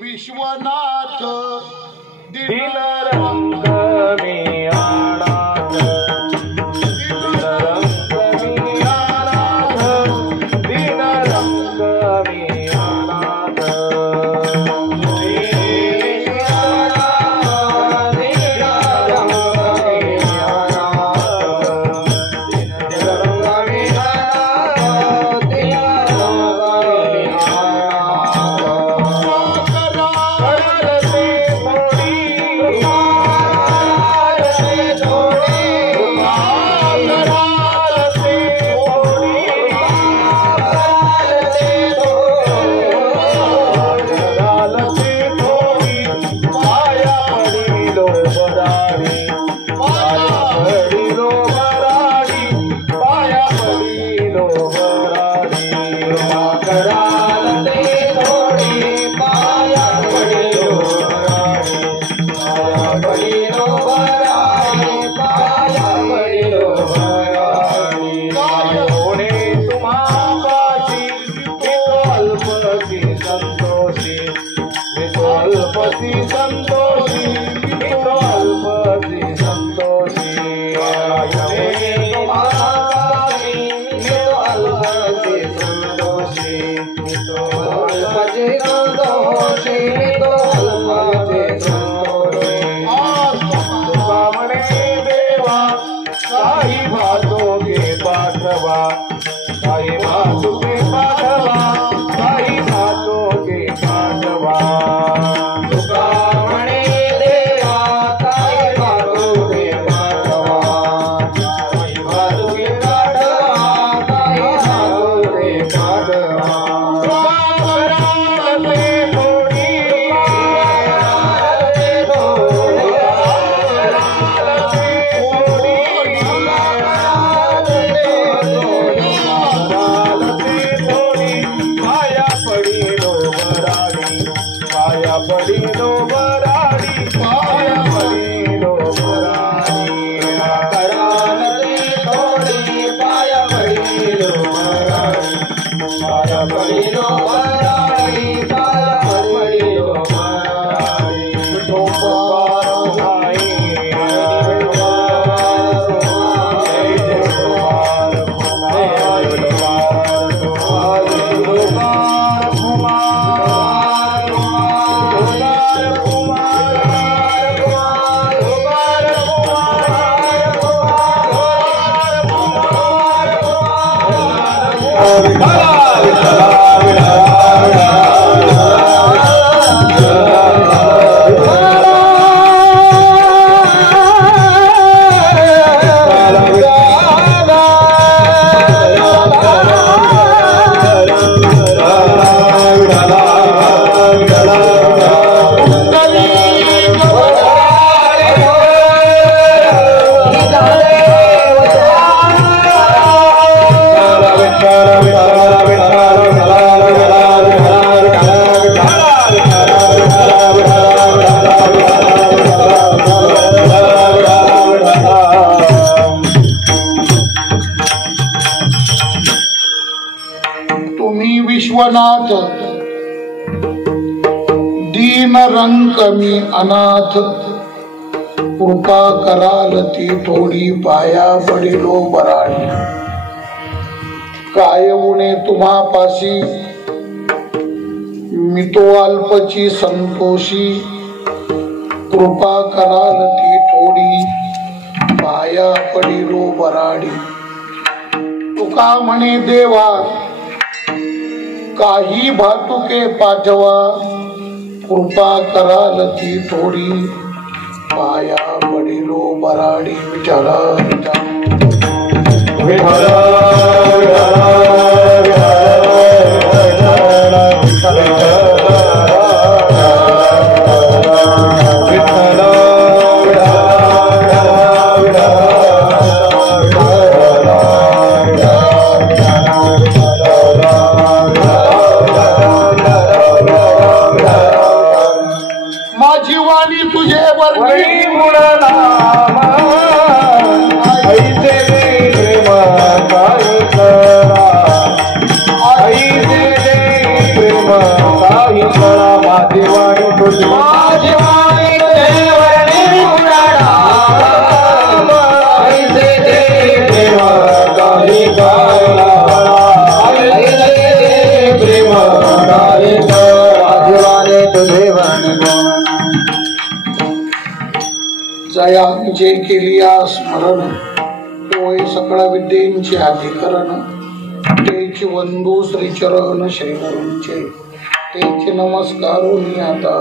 विश्वनाथ दिन रंग में अनाथ दिन रंग में अनाथ दिन रंग में अनाथ विश्वनाथ दीन रंग मी अनाथ कृपा कराल ती थोडी पाया पडिलो बराणी काय उणे तुम्हापाशी मी तो अल्पची संतोषी कृपा कराल ती थोडी पाया पडिलो बराडी तुका म्हणे देवा काही भातुके पाठवा कृपा कराल ती थोडी पाया पडिलो बराडी विचारा माझी वाणी तुझे वर्णी गुणनामा माझी वाणी तुझे वर्णी उडाला ऐसे दे प्रेम काही गायला ऐसे दे प्रेम काही माझी वाणी तुझे वर्णी जया जे केलिया स्मरण होय सकळ विद्येंचे अधिकरण तेची वंदू श्रीचरण श्रीगुरूंचे तेचे नमस्कारोनी आता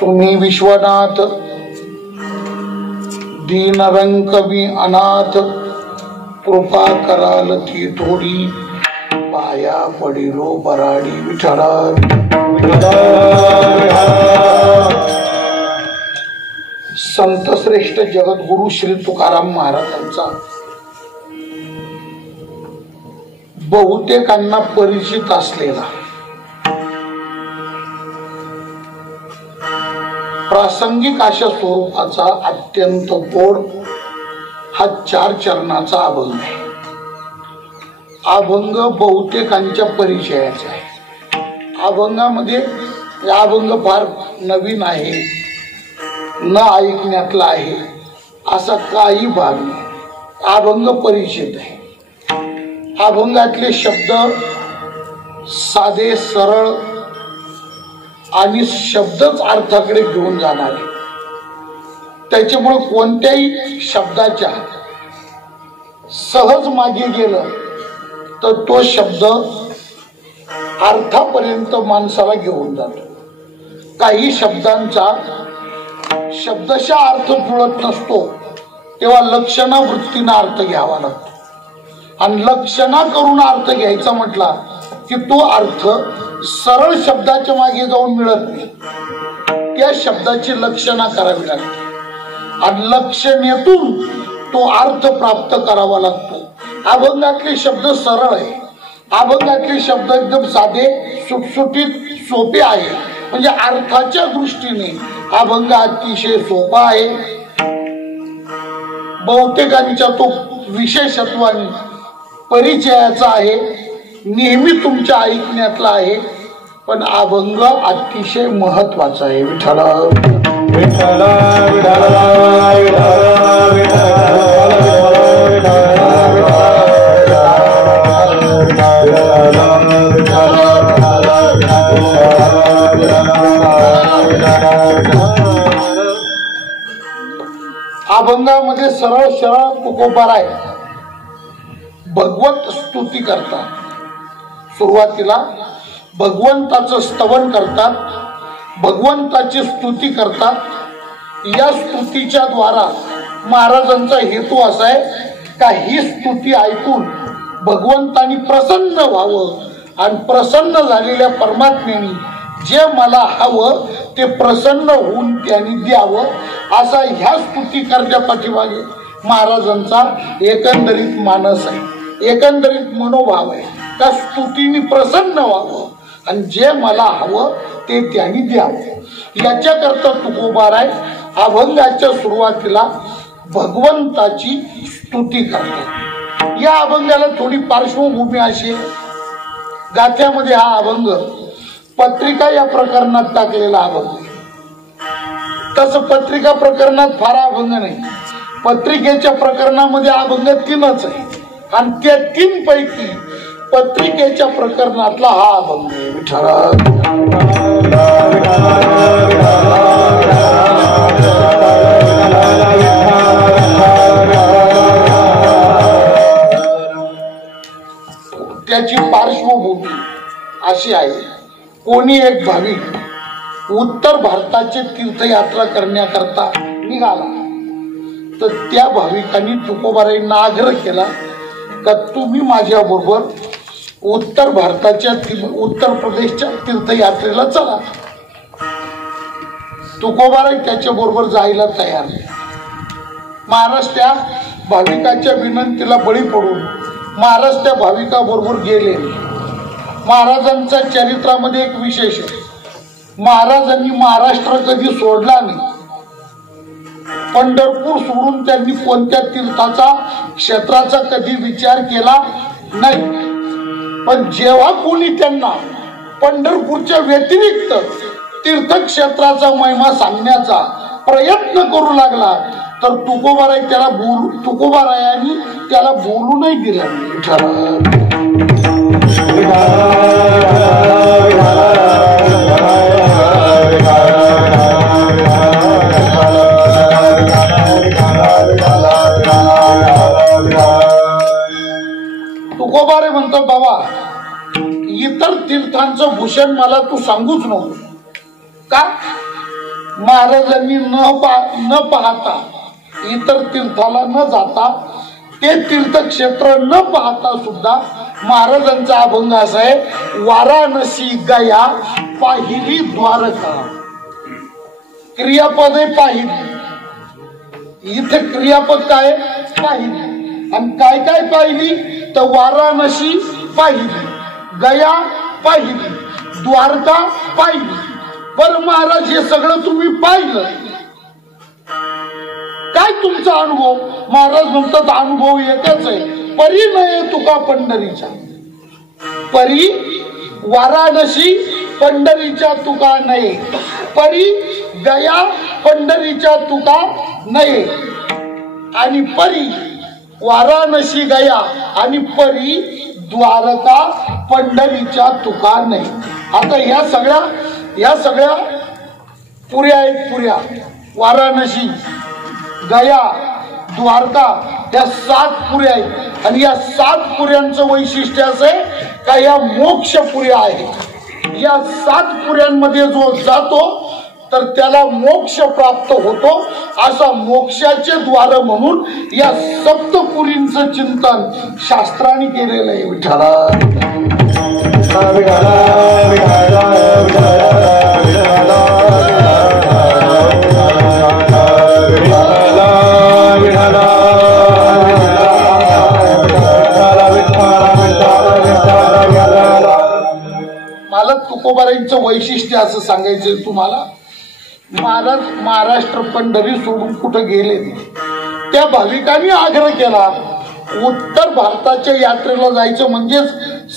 तुम्ही विश्वनाथ दीनरंग मी अनाथ कृपा कराल ती थोडी पाया पडिलो बराडी विठ्ठला संत श्रेष्ठ जगद्गुरु श्री तुकाराम महाराजांचा बहुतेकांना परिचित असलेला प्रासंगिक अशा स्वरूपाचा अत्यंत गोड हा 4 चरणाचा अभंग आहे. अभंग बहुतेकांच्या परिचयाचा आहे. अभंगामध्ये अभंग फार नवीन आहे, न ऐकण्यातला आहे असा काही भाग नाही. अभंग परिचित आहे. अभंगातले शब्द साधे सरळ आणि शब्दच अर्थाकडे घेऊन जाणारे, त्याच्यामुळे कोणत्याही शब्दाच्या सहज मागे गेलं तर तो शब्द अर्थापर्यंत माणसाला घेऊन जातो. काही शब्दांचा शब्दशः अर्थ जुळत नसतो, तेव्हा लक्षणा वृत्तीनं अर्थ घ्यावा लागतो. आणि लक्षणा करून अर्थ घ्यायचा म्हटला की तो अर्थ सरळ शब्दाच्या मागे जाऊन मिळत नाही. त्या शब्दाची लक्षणा करावी लागते आणि लक्षणेतून तो अर्थ प्राप्त करावा लागतो. अभंगातले शब्द सरळ आहे. अभंगातले शब्द एकदम साधे सुटसुटीत सोपे आहे. म्हणजे अर्थाच्या दृष्टीने अभंग अतिशय सोपा आहे. बहुतेकांच्या तो विशेषत्वाने परिचयाचा आहे, नेहमी तुमच्या ऐकण्यातला आहे. पण अभंग अतिशय महत्वाचा आहे. विठ्ठला विठ्ठला अभंगामध्ये सरळ सरळ तुकोबार आहे. भगवत स्तुती करतात. सुरुवातीला भगवंताचं स्तवन करतात, भगवंताची स्तुती करतात. या स्तुतीच्या द्वारा महाराजांचा हेतू असा आहे का ही स्तुती ऐकून भगवंतानी प्रसन्न व्हावं आणि प्रसन्न झालेल्या परमात्म्याने जे मला हवं ते प्रसन्न होऊन त्यांनी द्यावं, असा ह्या स्तुती करण्या पाठीमागे महाराजांचा एकंदरीत मानस आहे, एकंदरीत मनोभाव आहे. त्या स्तुतीने प्रसन्न व्हावं आणि जे मला हवं ते त्यांनी द्यावं. याच्याकरता तुकोबार आहे. अभंगाच्या सुरुवातीला भगवंताची स्तुती करतात. या अभंगाला थोडी पार्श्वभूमी अशी आहे. गाथ्यामध्ये हा अभंग पत्रिका या प्रकरणात टाकलेला अभंग. तसं पत्रिका प्रकरणात फार अभंग नाही. पत्रिकेच्या प्रकरणामध्ये अभंग 3च आहे आणि त्या 3 पैकी पत्रिकेच्या प्रकरणातला हा अभंग आहे. त्याची पार्श्वभूमी अशी आहे. कोणी एक भाविक उत्तर भारताचे तीर्थयात्रा करण्याकरता निघाला तर त्या भाविकांनी तुकोबारांना आग्रह केला का तुम्ही माझ्या बरोबर उत्तर भारताच्या उत्तर प्रदेशच्या तीर्थयात्रेला चला. तुकोबाराय त्याच्या बरोबर जायला तयार नाही. महाराज त्या भाविकाच्या विनंतीला बळी पडून महाराज त्या भाविका बरोबर गेले. महाराजांच्या चरित्रामध्ये एक विशेष आहे. महाराजांनी महाराष्ट्र कधी सोडला नाही. पंढरपूर सोडून त्यांनी कोणत्या तीर्थाचा क्षेत्राचा कधी विचार केला नाही. पण जेव्हा कोणी त्यांना पंढरपूरच्या व्यतिरिक्त तीर्थक्षेत्राचा महिमा सांगण्याचा प्रयत्न करू लागला तर तुकोबाराय त्याला तुकोबारायांनी त्याला बोलू नाही दिलं. तुकोबारे म्हणतो बाबा इतर तीर्थांचं भूषण मला तू सांगूच नको. का? महाराजांनी न पाहता इतर तीर्थाला न जाता ते तीर्थक्षेत्र न पाहता सुद्धा महाराजांचा अभंग असा आहे, वाराणसी गया पाहिली द्वारका. क्रियापद आहे पाहिली, इथे क्रियापद काय पाहिली. आणि काय काय पाहिली तर वाराणसी पाहिली, गया पाहिली, द्वारका पाहिली. बर महाराज हे सगळं तुम्ही पाहिलं, काय तुमचा अनुभव? महाराज म्हणतात अनुभव एकच आहे, परी नये तुका पंढरीच्या. परी वाराणसी पंढरीच्या तुका नये, परी गया पंढरीच्या तुका नये, आणि परी वाराणसी गया आणि परी द्वारका पंढरीच्या तुका नाही. आता या सगळ्या पुऱ्या आहेत. पुऱ्या वाराणसी गया द्वारका या 7 पुऱ्या आहेत. आणि या 7 पुऱ्यांचं वैशिष्ट्य असं आहे का या मोक्षपुऱ्या आहेत. या 7 पुऱ्यांमध्ये जो जातो तर त्याला मोक्ष प्राप्त होतो. असा मोक्षाचे द्वार म्हणून या सप्तपुरींचं चिंतन शास्त्राने केलेलं आहे. विठ्ठला मला तुकोबारांचं वैशिष्ट्य असं सांगायचंय तुम्हाला. महाराज महाराष्ट्र पंढरी सोडून कुठं गेले? त्या भाविकांनी आग्रह केला उत्तर भारताच्या यात्रेला जायचं, म्हणजेच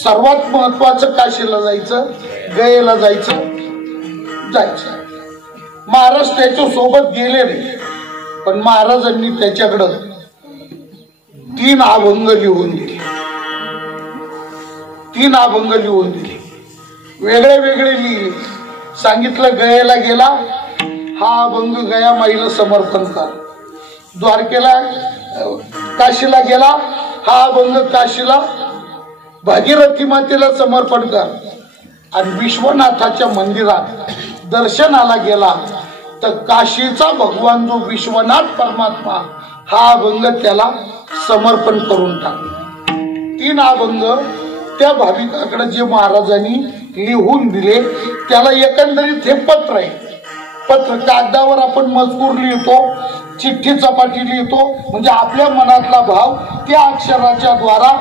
सर्वात महत्वाचं काशीला जायचं, गयेला जायचं. महाराज त्याच्या सोबत गेले नाही, पण महाराजांनी त्याच्याकडं 3 अभंग लिहून दिले. 3 अभंग लिहून दिले, वेगळे वेगळे लिहिले. सांगितलं गयेला गेला हा अभंग गया माईला समर्पण कर. द्वारकेला काशीला गेला हा अभंग काशीला भागीरथी मातेला समर्पण कर. आणि विश्वनाथाच्या मंदिरात दर्शनाला गेला तर काशीचा भगवान जो विश्वनाथ परमात्मा हा अभंग त्याला समर्पण करून टाक. 3 अभंग त्या भाविकाकडे जे महाराजांनी लिहून दिले त्याला एकंदरीत हे पत्र आहे. पत्र कागदावर आपण मजकूर लिहितो, चिठ्ठी चपाटी लिहितो, म्हणजे आपल्या मनातला भाव त्या अक्षराच्या द्वारा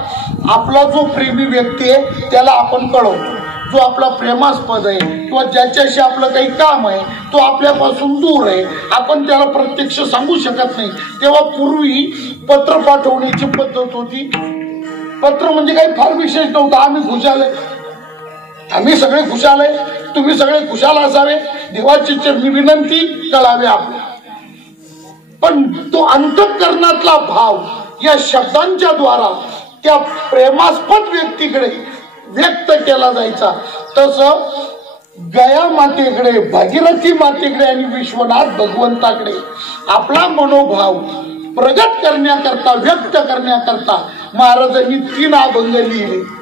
आपला जो प्रेमी व्यक्ती आहे त्याला आपण कळवतो. जो आपला प्रेमास्पद आहे किंवा ज्याच्याशी आपलं काही काम आहे तो आपल्यापासून दूर आहे, आपण त्याला प्रत्यक्ष सांगू शकत नाही. तेव्हा पूर्वी पत्र पाठवण्याची पद्धत होती. पत्र म्हणजे काही फार विशेष नव्हतं. आम्ही सगळे खुशाल आहे, तुम्ही सगळे खुशाल असावे, देवाची चरणी विनंती कळावे आपल्या. पण तो अंतःकरणातला भाव या शब्दांच्या द्वारा त्या प्रेमास्पद व्यक्तीकडे व्यक्त केला जायचा. तसं गया मातेकडे, भागीरथी मातेकडे आणि विश्वनाथ भगवंताकडे आपला मनोभाव प्रगट करण्याकरता, व्यक्त करण्याकरता महाराजांनी 3 अभंग लिहिले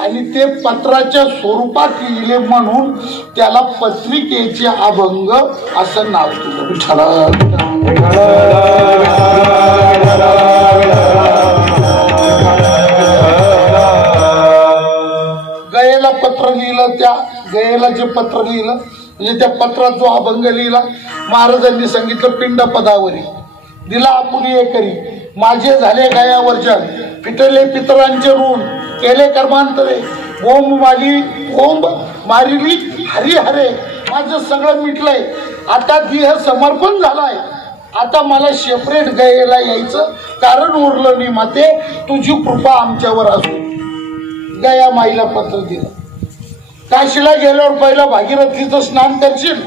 आणि ते पत्राच्या स्वरूपात लिहिले म्हणून त्याला पत्रिकेचे अभंग असं नाव दिलं. गयेला पत्र लिहिलं, त्या गयेला जे पत्र लिहिलं म्हणजे त्या पत्रात जो अभंग लिहिला महाराजांनी सांगितलं पिंड पदावरी दिला आपुली एकरी माझे झाले गयावर जग फिटले पितरांचे ऋण केले कर्मांतरे ओम मारिली हरी हरे. माझं सगळं मिटलंय, आता देह समर्पण झालाय, आता मला सेपरेट गयेला यायचं कारण उरलं नाही माते, तुझी कृपा आमच्यावर असो. गया माईला पत्र दिलं काशीला गेल्यावर पहिला भागीरथीचं स्नान करशील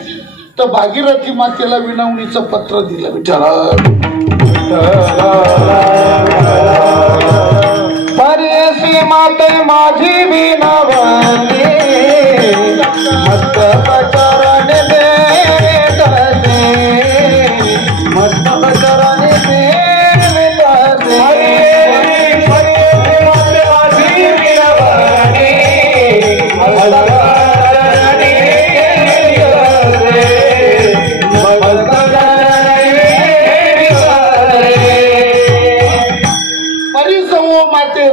तर भागीरथी मातेला विनवणीचं पत्र दिलं. विठ्ठल परसी माते माझी विनवणी मस्तक चरण दे मस्तक चरण दे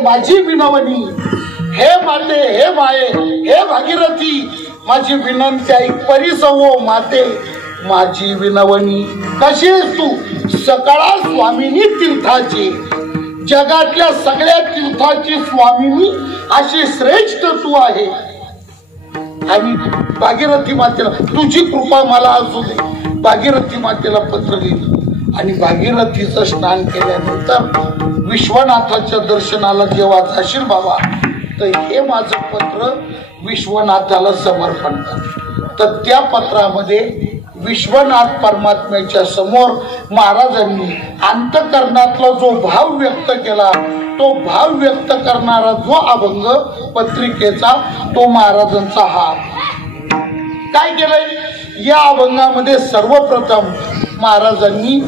माझी विनवणी. हे माते, हे माये, हे भागीरथी माझी विनंती ऐक. परिसवो माते माझी विनवणी. कशी आहेस तू? सकळा स्वामिनी तीर्थाची, जगातल्या सगळ्या तीर्थाची स्वामिनी अशी श्रेष्ठ तू आहे. आणि भागीरथी मातेला तुझी कृपा मला असू दे. भागीरथी मातेला पत्र लिहिलं आणि भागीरथीचं स्नान केल्यानंतर विश्वनाथाच्या दर्शनाला जेव्हा जाशील बाबा तर हे माझं पत्र विश्वनाथाला समर्पण कर. तर त्या पत्रामध्ये विश्वनाथ परमात्म्याच्या समोर महाराजांनी अंतःकरणातला जो भाव व्यक्त केला तो भाव व्यक्त करणारा जो अभंग पत्रिकेचा तो महाराजांचा हा. काय केलंय या अभंगामध्ये? सर्वप्रथम महाराजांनी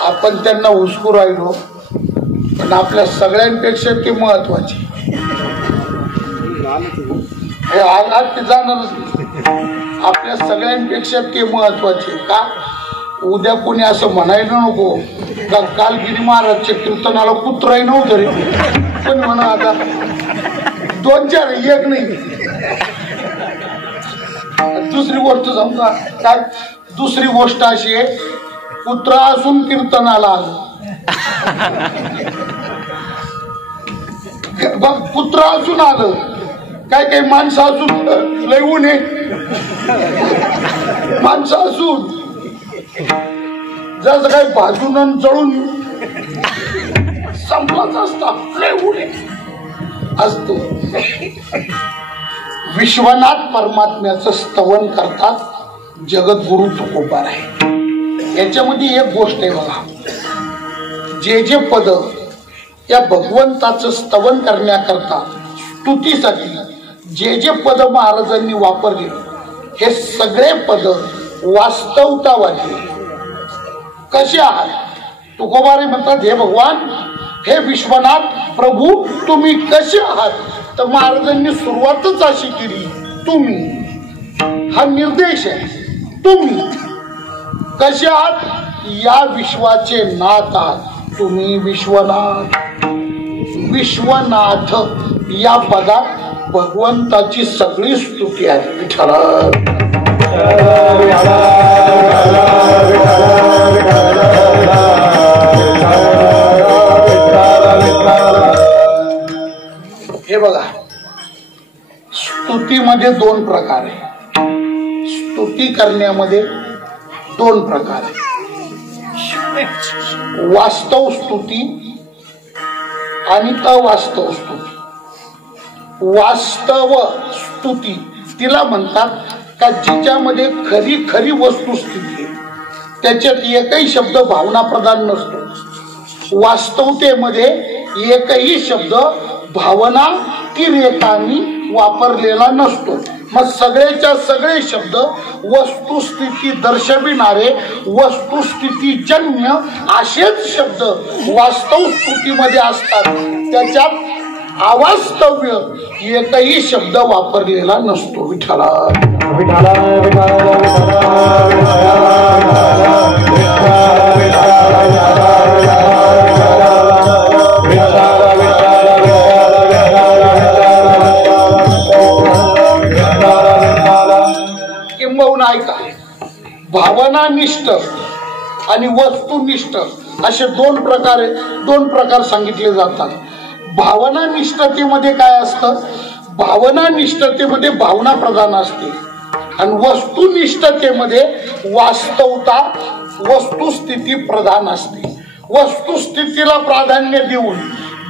आपण त्यांना हुसकू राहिलो पण आपल्या सगळ्यांपेक्षा ते महत्वाचे. हे आघात ते जाणारच. आपल्या सगळ्यांपेक्षा ते महत्वाचे. का? उद्या कोणी असं म्हणायला नको का काल गिरी महाराजच्या कीर्तनाला कुत्राही नव्हतं रे, पण म्हणा आता 2-4 एक नाही. दुसरी गोष्ट सांगू काय? दुसरी गोष्ट अशी आहे, कुत्रा असून कीर्तनाला आलं. बघ, कुत्रा असून आलं. काय काही माणसं असून लय ऊन आहे, माणसं असून जसं काही भाजून जळून संपलाच असता लय ऊन आहे असतो. विश्वनाथ परमात्म्याचं स्तवन करतात जगद्गुरु तुकोबार आहे. याच्यामध्ये एक गोष्ट आहे बघा, जे पद या भगवंताचं स्तवन करण्याकरता स्तुतीसाठी जे पद महाराजांनी वापरले हे सगळे पद वास्तवतावादी. कसे आहात? तुकोबारे म्हणतात, हे भगवान, हे विश्वनाथ प्रभू, तुम्ही कसे आहात? तर महाराजांनी सुरुवातच अशी केली, तुम्ही. हा निर्देश आहे. तुम्ही कसे आहात? या विश्वाचे नाथ आहात तुम्ही. विश्वनाथ, विश्वनाथ या पदात भगवंताची सगळी स्तुती आहे. विठ्ठल हे बघा, स्तुतीमध्ये 2 प्रकार आहे. स्तुती करण्यामध्ये 2 प्रकार आहे. वास्तव स्तुती आणि अवास्तव स्तुती. वास्तव स्तुती तिला म्हणतात का जिच्यामध्ये खरी खरी वस्तुस्थिती, त्याच्यात एकही शब्द भावना प्रधान नसतो. वास्तवतेमध्ये एकही शब्द भावना की रेखांनी वापरलेला नसतो. मग सगळेच्या सगळे शब्द वस्तुस्थिती दर्शविणारे, वस्तुस्थितीजन्य असेच शब्द वास्तव स्तुतीमध्ये असतात. त्याच्यात अवास्तव्य एकही शब्द वापरलेला नसतो. विठ्ठला विठ्ठला किंबहुना ऐका, भावनानिष्ठ आणि वस्तुनिष्ठ असे दोन प्रकार सांगितले जातात. भावनानिष्ठतेमध्ये काय असतं? भावनानिष्ठतेमध्ये भावना प्रधान असते आणि वस्तुनिष्ठतेमध्ये वास्तवता, वस्तुस्थिती प्रधान असते. वस्तुस्थितीला प्राधान्य देऊन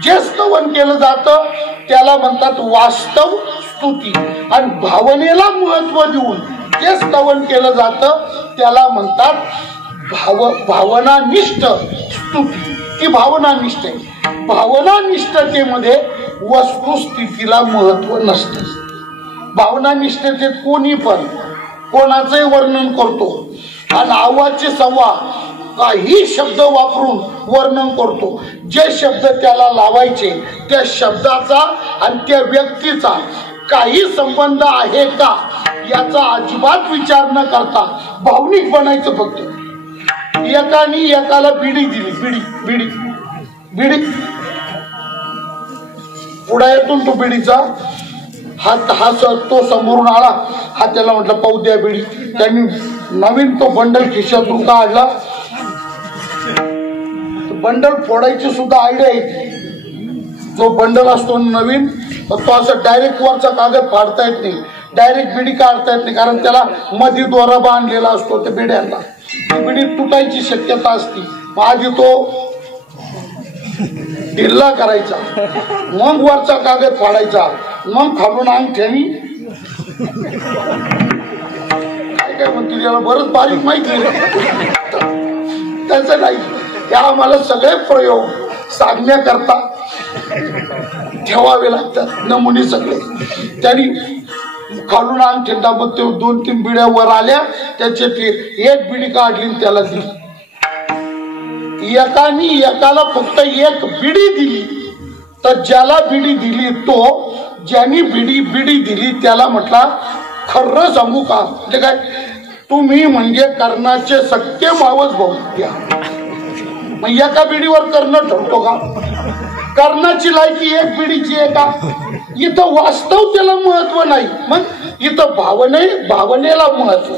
जे स्तवन केलं जातं त्याला म्हणतात वास्तव स्तुती, आणि भावनेला महत्व देऊन जे स्तवन केलं जातं त्याला म्हणतात भावनानिष्ठ स्तुती. ती भावनानिष्ठ आहे. भावनानिष्ठतेमध्ये वस्तुस्थितीला महत्व नसतं. भावनानिष्ठतेत कोणी पण कोणाचंही वर्णन करतो आणि आवाचे सव्वा काही शब्द वापरून वर्णन करतो. जे शब्द त्याला लावायचे त्या शब्दाचा आणि त्या व्यक्तीचा काही संबंध आहे का याचा अजिबात विचार न करता भावनिक बनायचं. फक्त एकाने एकाला बिडी दिली, बिडी पुढायातून तो बिडीचा हा तो समोरून आला, हा त्याला म्हटलं पाहू द्या बिडी. त्यांनी नवीन तो बंडल खिशातून काढला. बंडल फोडायची सुद्धा आयडिया आहे. जो बंडल असतो नवीन तो असं डायरेक्ट वरचा कागद फाडता येत नाही, डायरेक्ट बिडी काढता येत नाही, कारण त्याला मध्ये दोरा बांधलेला असतो त्या बिड्यांना. ती बिडी तुटायची शक्यता असती. आधी तो ढिल्ला करायचा, मग वरचा कागद फाडायचा, मग खालून अंगठ्यानी काय म्हणते त्याला बरंच बारीक माहिती त्याचं नाही. या आम्हाला सगळे प्रयोग सांगण्याकरता ठेवावे लागतात नमुने सगळे. त्यांनी खालून अंगठे दाबत ते 2-3 बिड्या वर आल्या, त्याच्यातली एक बिडी काढली त्याला दिली. एकाने एकाला फक्त एक बिडी दिली तर ज्याला बिडी दिली तो ज्याने बिडी दिली त्याला म्हटला खरं सांगू का, म्हणजे काय तुम्ही म्हणजे कर्णाचे सत्य मावस भाऊ द्या. मग एका बिडीवर कर्ण ठरतो का? कर्णाची लायकी एक बिडीची आहे का? इथं वास्तव त्याला महत्व नाही, मग इथं भावनेला महत्व.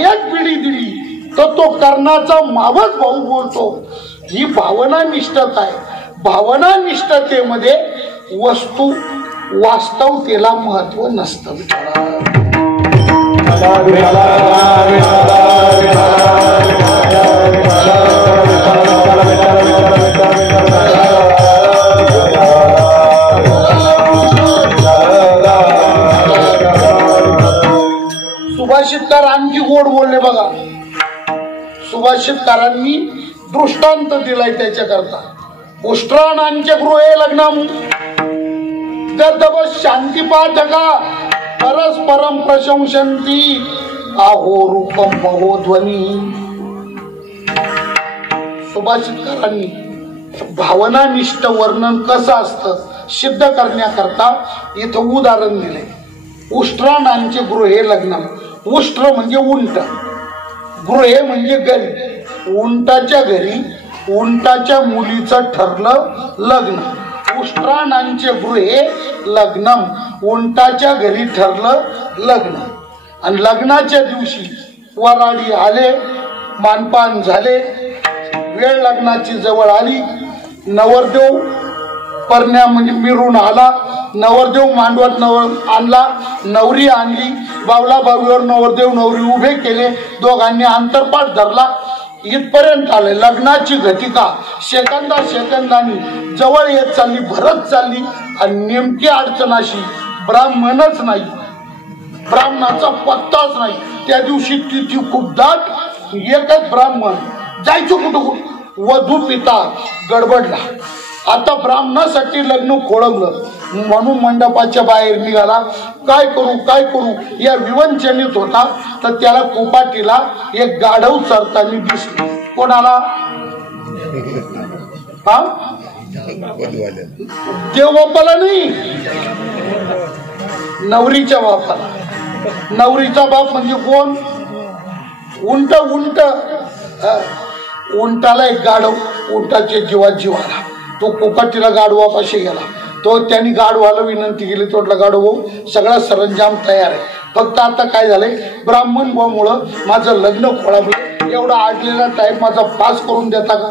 एक बिडी दिली तर तो कर्णाचा मावस भाऊ बोलतो. ही भावनानिष्ठता आहे. भावनानिष्ठतेमध्ये वस्तू वास्तवतेला महत्व नसतं. सुभाषितकार आणखी गोड बोलले बघा. सुभाषितकारांनी दृष्टांत दिलाय त्याच्याकरता. उष्ट्राणांचे गृहे लग्नम गदब शांती पाठका परस्परम प्रशंसन्ति आहो रूपम बहो ध्वनी. सुभाषितकारांनी भावनानिष्ठ वर्णन कसं असतं सिद्ध करण्याकरता इथं उदाहरण दिले. उष्ट्राणांचे गृहे लग्नम. उष्ट्र म्हणजे उंट, गृहे म्हणजे घरी. उंटाच्या घरी उंटाच्या मुलीचं ठरलं लग्न. उष्ट्राणांचे गृहे लग्नम, उंटाच्या घरी ठरलं लग्न. आणि लग्नाच्या दिवशी वराडी आले, मानपान झाले, वेळ लग्नाची जवळ आली. नवरदेव परण्या म्हणजे मिरून आला, नवरदेव मांडवत आणला, नवरी आणली, बावला बावीवर नवरदेव नवरी उभे केले, दोघांनी अंतरपाठ धरला. इथपर्यंत आले. लग्नाची घटिका सेकंदानी जवळ येत चालली, भरत चालली. आणि नेमकी अडचण अशी ब्राह्मणच नाही, ब्राह्मणाचा पत्ताच नाही. त्या दिवशी तिथी खूप दाट. एकच ब्राह्मण जायचं कुठं. वधू पिता गडबडला. आता ब्राह्मणासाठी लग्न खोळंबलं म्हणून मंडपाच्या बाहेर निघाला. काय करू या विवंचनित होता. तर त्याला कोपाटीला एक गाढव चरताना दिसली. कोणाला? हा, देव बापाला नाही, नवरीच्या बापाला. नवरीचा बाप म्हणजे कोण? उंट. उंटाला एक गाढव, उंटाच्या जीवात जीव आला. तो कोपाटीला गाढवापाशी गेला. तो त्यांनी गाढवाला विनंती केली. तोटला गाढव सगळा सरंजाम तयार आहे, फक्त आता काय झालंय, ब्राह्मण भावामुळं माझं लग्न खोळावलं. एवढा आडलेला टाईम माझा पास करून देता का?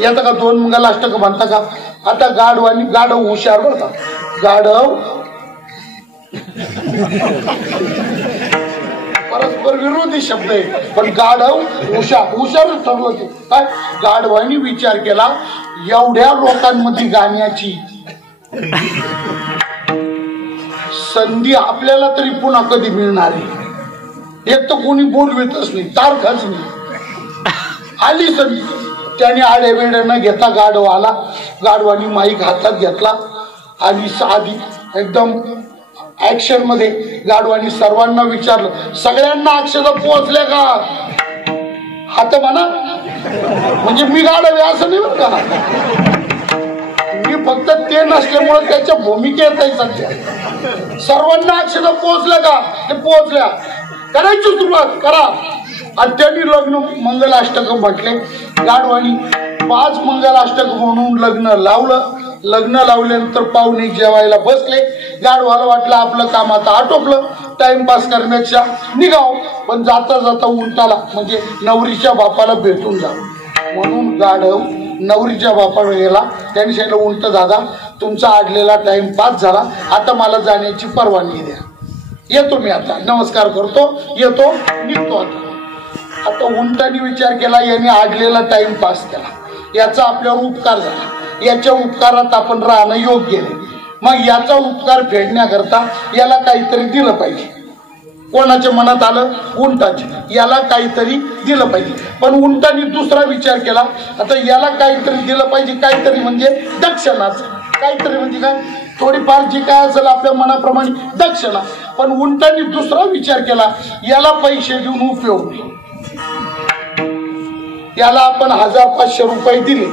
येतं का? 2 मंगलाष्टक म्हणता का? आता गाढव आणि गाढव हुशार बरं का. गाढव परस्पर विरोधी शब्द आहे, पण गाढव हुशारच ठरलं ते. काय गाढवानी विचार केला, एवढ्या लोकांमध्ये गाण्याची संधी आपल्याला तरी पुन्हा कधी मिळणार आहे? एक तर कोणी बोलवेतच नाही, तारखाच नाही. आली संधी, त्याने आडेवेडे न घेता गाढव आला. गाढवानी माईक हातात घेतला आणि साधी एकदम ऍक्शन मध्ये गाढवानी सर्वांना विचारलं, सगळ्यांना अक्षता पोहोचल्या का? हात म्हणा, म्हणजे मी गाढव आहे असं नाही बरं का. मी फक्त ते नसल्यामुळे त्याच्या भूमिकेत आहे सध्या. सर्वांना अक्षता पोहोचल्या का? ते पोहोचल्या. करायची सुरुवात करा. आणि त्यांनी लग्न मंगलाष्टक म्हटले. गाढवानी 5 मंगलाष्टक म्हणून लग्न लावलं. लग्न लावल्यानंतर पाहुणे जेवायला बसले. गाढवाला वाटलं आपलं काम आता आटोपलं, टाइमपास करण्याच्या निघाव. पण जाता जाता उंटाला म्हणजे नवरीच्या बापाला भेटून जा म्हणून गाढव नवरीच्या बापाला गेला. त्यांनी सांगितलं, उंट दादा तुमचा आडलेला टाइम पास झाला, आता मला जाण्याची परवानगी द्या. येतो मी आता, नमस्कार करतो, येतो, निघतो. आता उंटाने विचार केला, याने आडलेला टाइम पास केला, याचा आपल्यावर उपकार झाला, याच्या उपकारात आपण राहणं योग्य नाही. मग याचा उपकार फेडण्याकरता याला काहीतरी दिलं पाहिजे. कोणाच्या मनात आलं? उंटाचे. याला काहीतरी दिलं पाहिजे. पण उंटाने दुसरा विचार केला, आता याला काहीतरी दिलं पाहिजे. काहीतरी म्हणजे दक्षिणाच. काहीतरी म्हणजे काय? थोडीफार जी काय असेल आपल्या मनाप्रमाणे दक्षिणा. पण उंटाने दुसरा विचार केला, याला पैसे देऊन उपयोग नाही. याला आपण 1000-500 रुपये दिले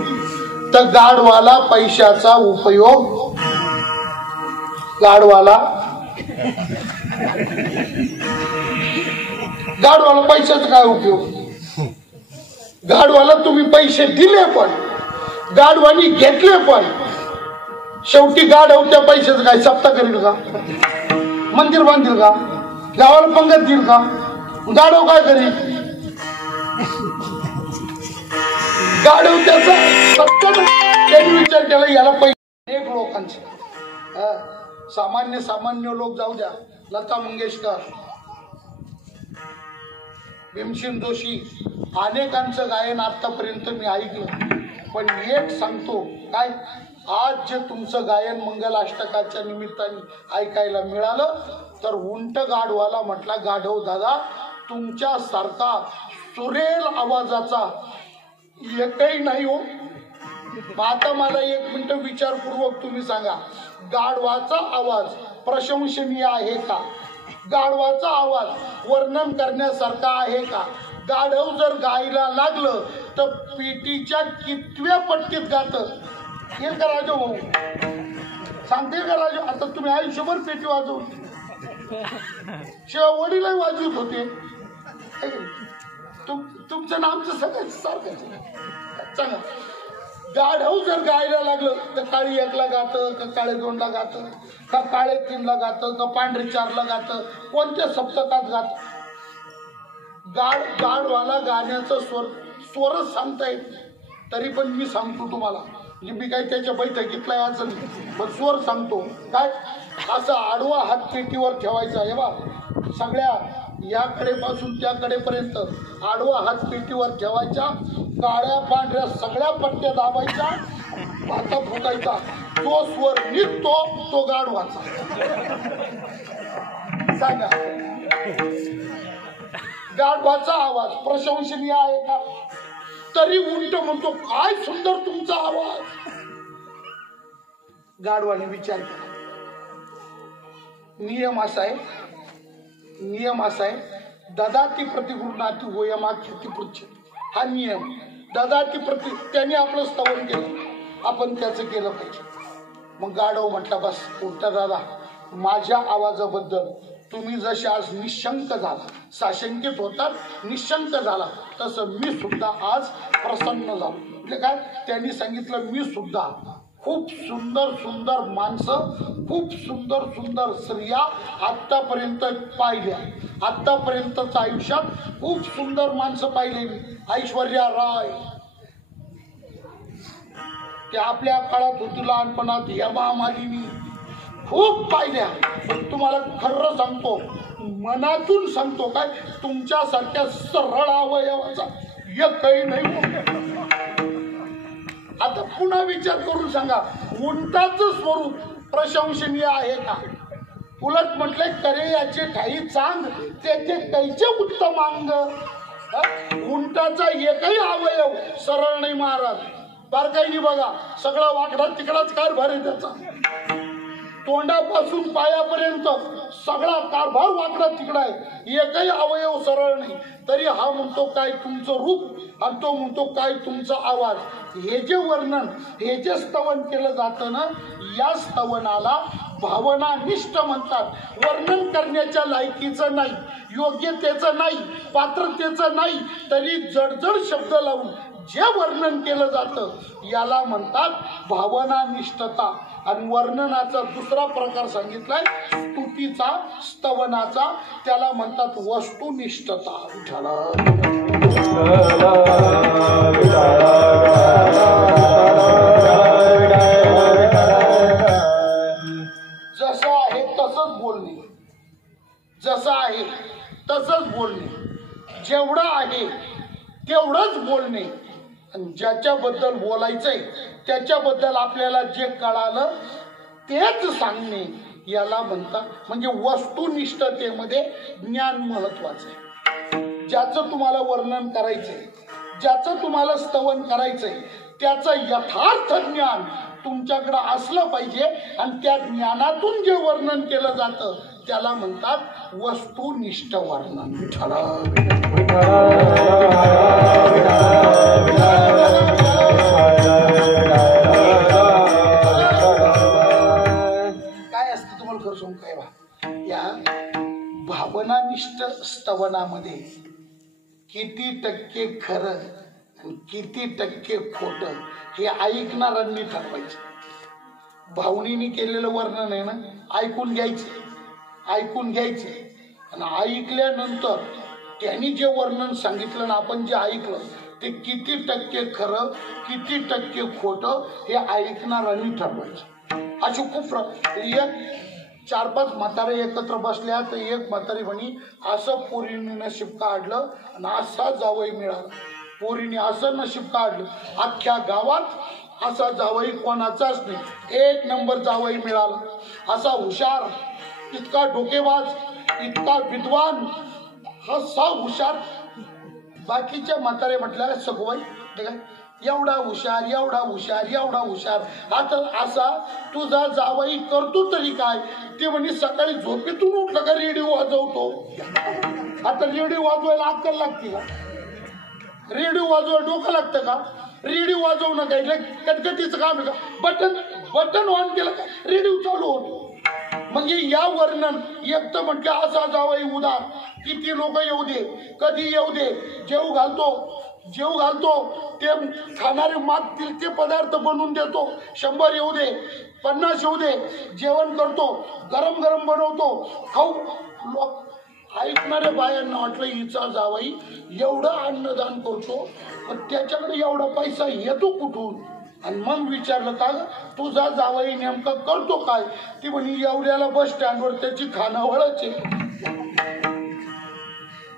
तर गाढवाला पैशाचा उपयोग. गाढवाला पैशाचा काय उपयोग? गाढवाला तुम्ही पैसे दिले पण, गाढवानी घेतले पण, शेवटी गाढव त्या पैशाचं काय सप्ता करील का? मंदिर बांधील का? गावाला पंगत देईल का? गाढव काय करेल? गाढव त्याचा सत्य. त्यांनी विचार केला, याला पैसे. एक लोकांचे सामान्य लोक जाऊ द्या, लता मंगेशकर, भीमसेन जोशी, अनेकांचं गायन आतापर्यंत मी ऐकलं. पण एक सांगतो, काय आज जे तुमचं गायन मंगलाष्टकाच्या निमित्ताने ऐकायला मिळालं, तर उंट गाढवाला म्हटला, गाढव दादा तुमच्या सारखा सुरेल आवाजाचा एकही नाही हो. आता मला 1 मिनिट विचारपूर्वक तुम्ही सांगा, गाढवाचा आवाज प्रशंसनीय आहे का? गाढवाचा आवाज वर्णन करण्यासारखा आहे का? गाढव जर गायला लागलं तर पेटीच्या कितव्या पट्टीत गातं? येईल का राजू भाऊ? सांगते का राजू? आता तुम्ही आयुष्यभर पेटी वाजवली, शिवाय वडीलही वाजवत होते. तुमचं नामचं सगळं सारखं सांगा. गाढव जर गायला लागलं तर काळी 1ला गातं का काळे 2ला गातं का काळे 3ला गातं का पांढरे 4ला गातं? कोणत्या सप्तकात गातं? गाढवाला गाण्याचं स्वरच सांगता येत. तरी पण मी सांगतो तुम्हाला, म्हणजे मी काही त्याच्या बैठकीतला याच नाही, पण स्वर सांगतो. काय असा आडवा हात पेटीवर ठेवायचा. हे बा, सगळ्या याकडे पासून त्याकडेपर्यंत आडवा हात पेटीवर ठेवायचा, काळ्या पांढऱ्या सगळ्या पट्ट्या दाबायच्या, भाता फुकायचा. तो स्वर निघतो तो गाढवाचा. सांगा, गाढवाचा आवाज प्रशंसनीय आहे का? तरी उंट म्हणतो, काय सुंदर तुमचा आवाज. गाढवाने विचार केला. नियम असा आहे, ददाती प्रतिगृणाती वयमाख्याती पृच्छ. हा नियम. ददाती प्रति, त्याने आपलं स्तवन केलं, आपण त्याचं केलं पाहिजे. मग गाढव म्हटला, बस उंटा दादा, माझ्या आवाजाबद्दल तुम्ही जसे आज निशंक झाला, साशंकित होतात, निशंक झाला, तसं मी सुद्धा आज प्रसन्न झालो. म्हणजे काय? त्यांनी सांगितलं, मी सुद्धा खूप सुंदर सुंदर माणसं, खूप सुंदर सुंदर स्त्रिया आत्तापर्यंत पाहिल्या. आत्तापर्यंतच्या आयुष्यात खूप सुंदर माणसं पाहिले मी. ऐश्वर्या राय ते आपल्या काळात होती, लहानपणात हेमा मालिनी खूप पाहिल्या. पण तुम्हाला खरं सांगतो, मनातून सांगतो, काय तुमच्यासारख्या सरळ अवयवाचा एकही नाही. आता पुन्हा विचार करून सांगा, उंटाचं स्वरूप प्रशंसनीय आहे का? उलट म्हटलंय, करे याचे काही चांग त्याचे कैचे उत्तम अंग. उंटाचा एकही अवयव सरळ नाही महाराज. बारकाईने बघा, सगळा वाकडा तिकडाच कारभार आहे त्याचा. तोंडापासून पायापर्यंत सगळा कारभार वाकडा तिकडा आहे, एकही अवयव सरळ नाही. तरी हा म्हणतो काय तुमचं रूप, आणि तो म्हणतो काय तुमचा आवाज. हे जे वर्णन, हे जे स्तवन केलं जातं ना, या स्तवनाला भावनानिष्ठ म्हणतात. वर्णन करण्याच्या लायकीचं नाही, योग्यतेचं नाही, पात्रतेचं नाही, तरी जडजड शब्द लावून जे वर्णन केलं जातं याला म्हणतात भावनानिष्ठता. आणि वर्णनाचा दुसरा प्रकार सांगितलाय स्तुतीचा, स्तवनाचा, त्याला म्हणतात वस्तुनिष्ठता. जसं आहे तसंच बोलणे, जसं आहे तसंच बोलणे, जेवढं आहे तेवढंच बोलणे. आणि ज्याच्याबद्दल बोलायचंय त्याच्याबद्दल आपल्याला जे कळालं तेच सांगणे, याला म्हणतात. म्हणजे वस्तुनिष्ठतेमध्ये ज्ञान महत्वाचं आहे. ज्याचं तुम्हाला वर्णन करायचंय, ज्याचं तुम्हाला स्तवन करायचंय, त्याचं यथार्थ ज्ञान तुमच्याकडं असलं पाहिजे. आणि त्या ज्ञानातून जे वर्णन केलं जातं त्याला म्हणतात वस्तुनिष्ठ वर्णन. काय असतं तुम्हाला खरं सांगू काय बा, या भावनानिष्ठ स्तवनामध्ये किती टक्के खरं आणि किती टक्के खोटं हे ऐकणाऱ्यांनी ठरवायचं. भावनेने केलेलं वर्णन आहे ना, ऐकून घ्यायचं, ऐकून घ्यायचं. आणि ऐकल्यानंतर त्यांनी जे वर्णन सांगितलं ना, आपण जे ऐकलं ते किती टक्के खरं, किती टक्के खोटं हे ऐकणाऱ्यांनी ठरवायचं. अशी खूप एक 4-5 म्हातारे एकत्र बसल्या, तर एक म्हातारी म्हणी, असं पोरीने नशीब काढलं आणि असा जावई मिळाला. पोरीने असं नशीब काढलं, अख्ख्या गावात असा जावई कोणाचाच नाही, 1 नंबर जावई मिळाला. असा हुशार, इतका डोकेबाज, इतका विद्वान, असा हुशार. बाकीच्या म्हातारे म्हटल्या सगवाई एवढा हुशार, एवढा हुशार, एवढा हुशार. आता असा तुझा जावई करतो तरी काय? ते म्हणे सकाळी झोपेतून उठलं का रेडिओ वाजवतो. आता रेडिओ वाजवायला अक्कल लागते का? रेडिओ वाजवायला डोकं लागतं का? रेडिओ वाजवणं काय कटकटीचं काम आहे का? बटन ऑन केलं का रेडिओ चालू होतो. म्हणजे या वर्णन एक तर म्हटलं असा जावई उदार, किती लोक येऊ दे, कधी येऊ दे, जेव घालतो ते खाणारे मागतील ते पदार्थ बनवून देतो. 100 येऊ दे, 50 येऊ दे, जेवण करतो, गरम गरम बनवतो, खाऊ. लोक ऐकणाऱ्या बायांना वाटलं हिचा जावई एवढं अन्नदान करतो, पण त्याच्याकडे एवढा पैसा येतो कुठून? आणि मग विचारलं का तुझा जावई नेमका करतो काय? ती म्हणे एवढ्याला बस स्टँडवर त्याची खानावळच आहे.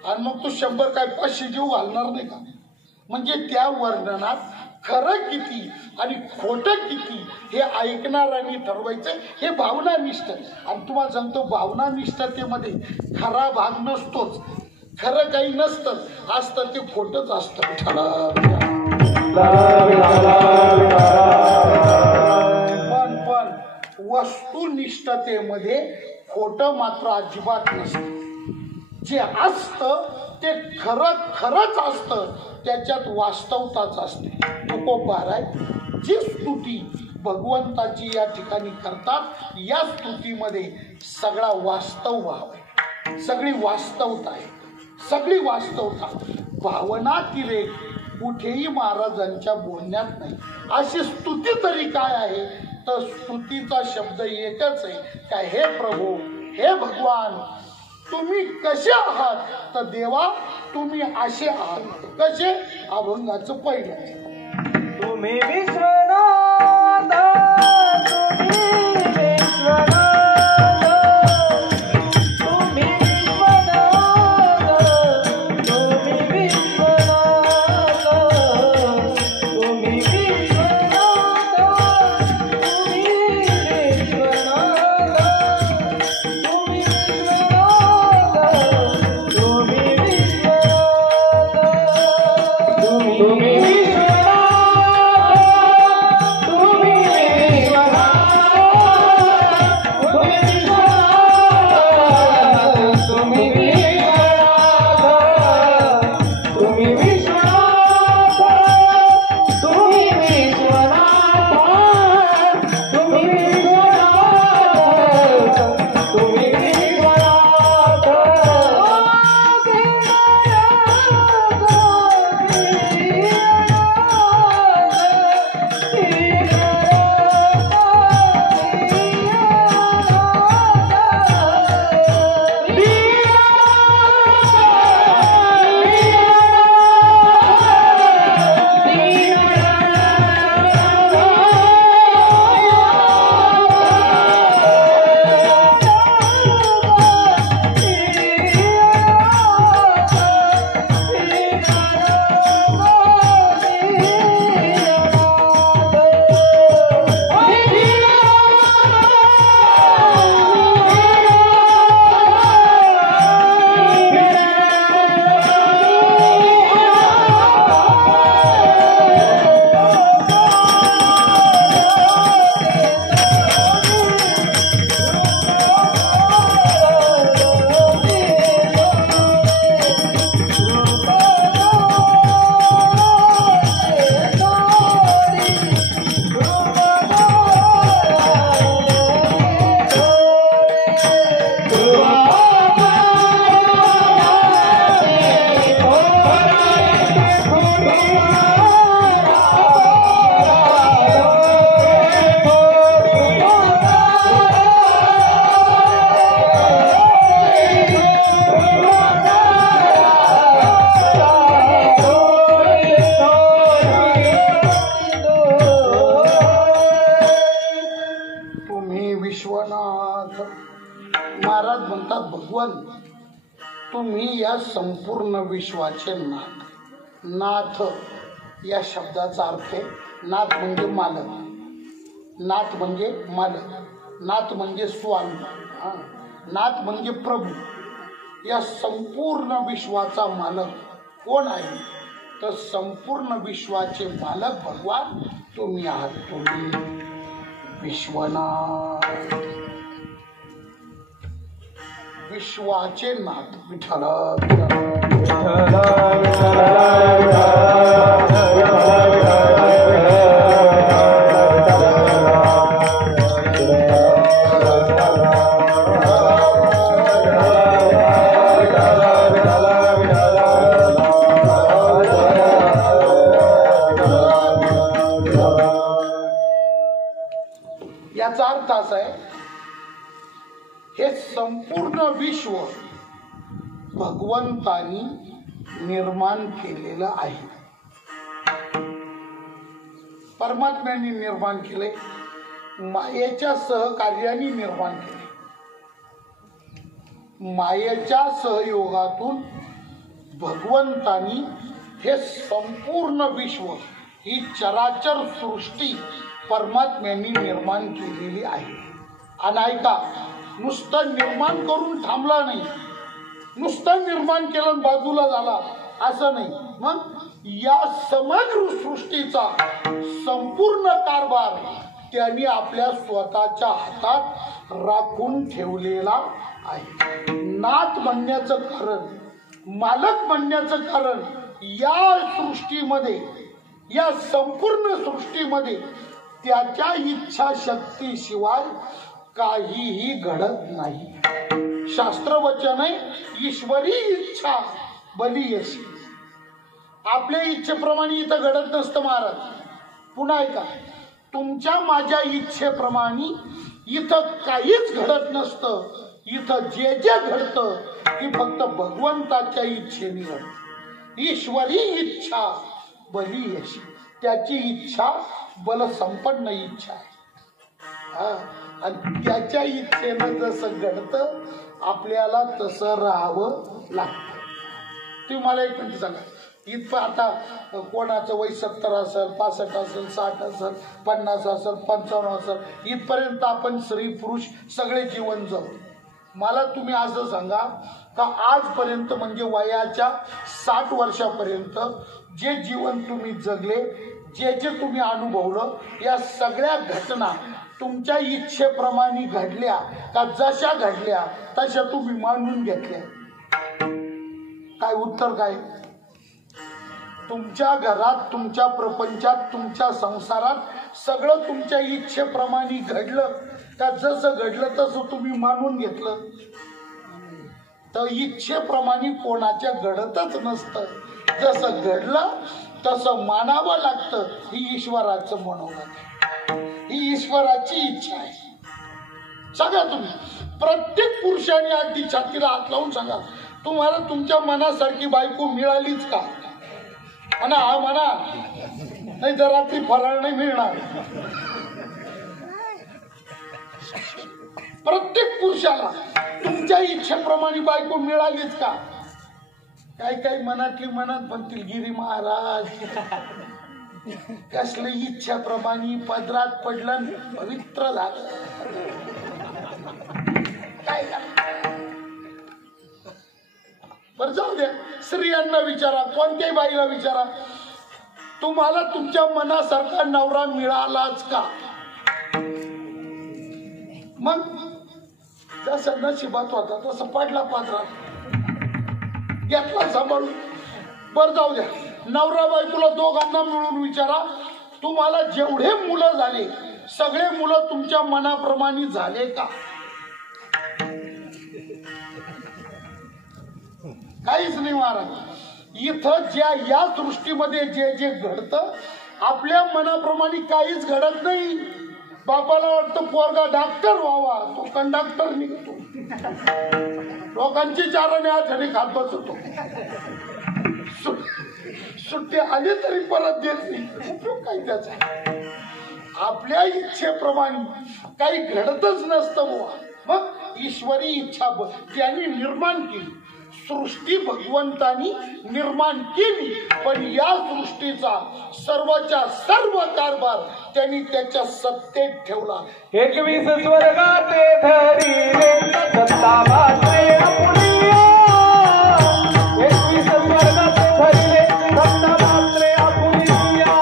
आणि मग तू 100 काय 500 जीव घालणार नाही का? म्हणजे त्या वर्णनात खरं किती आणि खोटं किती हे ऐकणाऱ्यांनी ठरवायचं. हे भावनानिष्ठ. आणि तुम्हाला सांगतो, भावनानिष्ठतेमध्ये खरा भाग नसतोच, खरं काही नसतं, असतं ते खोटंच असतं. पण वस्तुनिष्ठतेमध्ये खोटं मात्र अजिबात नसतं. जे असतं ते खरंच असतं, त्याच्यात वास्तवताच असते. तुकोबाराय जी स्तुती भगवंताची या ठिकाणी करतात, या स्तुतीमध्ये सगळा वास्तव भाव आहे, सगळी वास्तवता आहे, सगळी वास्तवता. भावनातिरेक कुठेही महाराजांच्या बोलण्यात नाही. अशी स्तुती तरी काय आहे? तर स्तुतीचा शब्द एकच आहे काय, हे प्रभू, हे भगवान, तुम्ही कसे आहात? तर देवा तुम्ही असे आहात. कसे? अभंगाचं पहिलं, तुम्ही विश्वनाथ, तुम्ही विश्वनाथ, तुम्ही विश्वनाथ, तुम्ही विश्वनाथ, तुम्ही विश्वनाथ, तुम्ही विश्वनाथ, तुम्ही विश्वनाथ, तुम्ही विश्वनाथ, तुम्ही महाराज म्हणतात, भगवान तुम्ही या संपूर्ण विश्वाचे नाथ. नाथ या शब्दाचा अर्थ आहे, नाथ म्हणजे मालक, नाथ म्हणजे मालक, नाथ म्हणजे स्वामी, नाथ म्हणजे प्रभू. या संपूर्ण विश्वाचा मालक कोण आहे? तर संपूर्ण विश्वाचे मालक भगवान तुम्ही आहात. तुम्ही विश्वनाथ, विश्वाचे नाथ. विठ्ठल याचा अर्थ असा आहे, हे संपूर्ण विश्व भगवंतानी निर्माण केलेलं आहे. परमात्म्याने निर्माण केले, मायेच्या सहकार्याने निर्माण केले. मायेच्या सहयोगातून भगवंतानी हे संपूर्ण विश्व, ही चराचर सृष्टी परमात्म्याने निर्माण केलेली आहे. आणि ऐका, नुसतं निर्माण करून थांबला नाही, नुसतं निर्माण केलं बाजूला झाला असं नाही. मग या समग्र सृष्टीचा संपूर्ण कारभार त्यांनी आपल्या स्वतःच्या हातात राखून ठेवलेला आहे. नाथ म्हणण्याचं कारण, मालक म्हणण्याचं कारण, या सृष्टीमध्ये, या संपूर्ण सृष्टीमध्ये त्याच्या इच्छाशक्तीशिवाय काहीही घडत नाही. शास्त्रवचन आहे, ईश्वरी इच्छा बलियसी. आपल्या इच्छेप्रमाणे इथं घडत नसतं महाराज. पुन्हा ऐका, तुमच्या माझ्या इच्छेप्रमाणे इथं काहीच घडत नसतं. इथं जे जे घडतं ती फक्त भगवंताच्या इच्छेने घडतं. ईश्वरी इच्छा बली यशी, त्याची इच्छा बलसंपन्न इच्छा आहे. आणि त्याच्या इच्छेनं जसं घडतं आपल्याला तसं राहावं लागतं. तुम्ही मला एक मिनिट सांगा, इथं आता कोणाचं वय 70 असेल, 65 असेल, 60 असेल, 50 असेल, 55 असेल, इथपर्यंत आपण स्त्री पुरुष सगळे जीवन जगू. मला तुम्ही असं सांगा का आजपर्यंत म्हणजे वयाच्या 60 वर्षापर्यंत जे जीवन तुम्ही जगले, जे जे तुम्ही अनुभवलं, या सगळ्या घटना तुमच्या इच्छेप्रमाणे घडल्या का जशा घडल्या तशा तुम्ही मानून घेतल्या? काय उत्तर काय? तुमच्या घरात, तुमच्या प्रपंचात, तुमच्या संसारात सगळं तुमच्या इच्छेप्रमाणे घडलं का जसं घडलं तसं तुम्ही मानून घेतलं? तर इच्छेप्रमाणे कोणाच्या घडतच नसतं. जसं घडलं तसं मानावं लागतं. ही ईश्वराचं मनोगत आहे, ही ईश्वराची इच्छा आहे. सांगा तुम्ही, प्रत्येक पुरुषाने अगदी छातीला हात लावून सांगा, तुम्हाला तुमच्या मनासारखी बायको मिळालीच का? म्हणा हा म्हणा, नाही तर रात्री फराळ नाही मिळणार. प्रत्येक पुरुषाला तुमच्या इच्छेप्रमाणे बायको मिळालीच का? काही काही मनातली मनात म्हणतील, गिरी महाराज कसलं इच्छेप्रमाणे पदरात पडलं, पवित्र झालं. काय बरं जाऊ द्या, स्त्रियांना विचारा, कोणत्याही बाईला विचारा, तुम्हाला तुमच्या मनासारखा नवरा मिळालाच का? मग जसं नशिबात होता तसं पडला पदरात, घेतला सांभाळून. बरं जाऊ द्या, नवरा बायकोला दोघांना मिळून विचारा, तुम्हाला जेवढे मुलं झाले सगळे मुलं तुमच्या मनाप्रमाणे झाले का? काहीच नाही महाराज. इथं या सृष्टीमध्ये जे जे घडतं आपल्या मनाप्रमाणे काहीच घडत नाही. बापाला वाटतं पोरगा डॉक्टर व्हावा, तो कंडक्टर निघतो, लोकांची चाराने आठवणी खात बसतो. सुट्टी आली तरी परत देत नाही. उपयोग काय त्याचा? आपल्या इच्छेप्रमाणे काही घडतच नसतं बुवा. मग ईश्वरी इच्छा त्यांनी निर्माण केली, सृष्टी भगवंतानी निर्माण केली, पण या सृष्टीचा सर्वच्या सर्व कारभार त्यांनी त्याच्या सत्तेत ठेवला. 21 स्वर्गाते धरिले सत्ता मात्रे आपुलिया, 21 स्वर्गाते धरिले सत्ता मात्रे आपुलिया,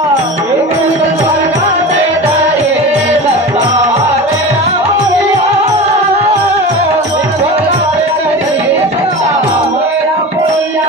21 स्वर्गाते धरिले सत्ता मात्रे आपुलिया, स्वर्गाते धरिले सत्ता मात्रे आपुलिया.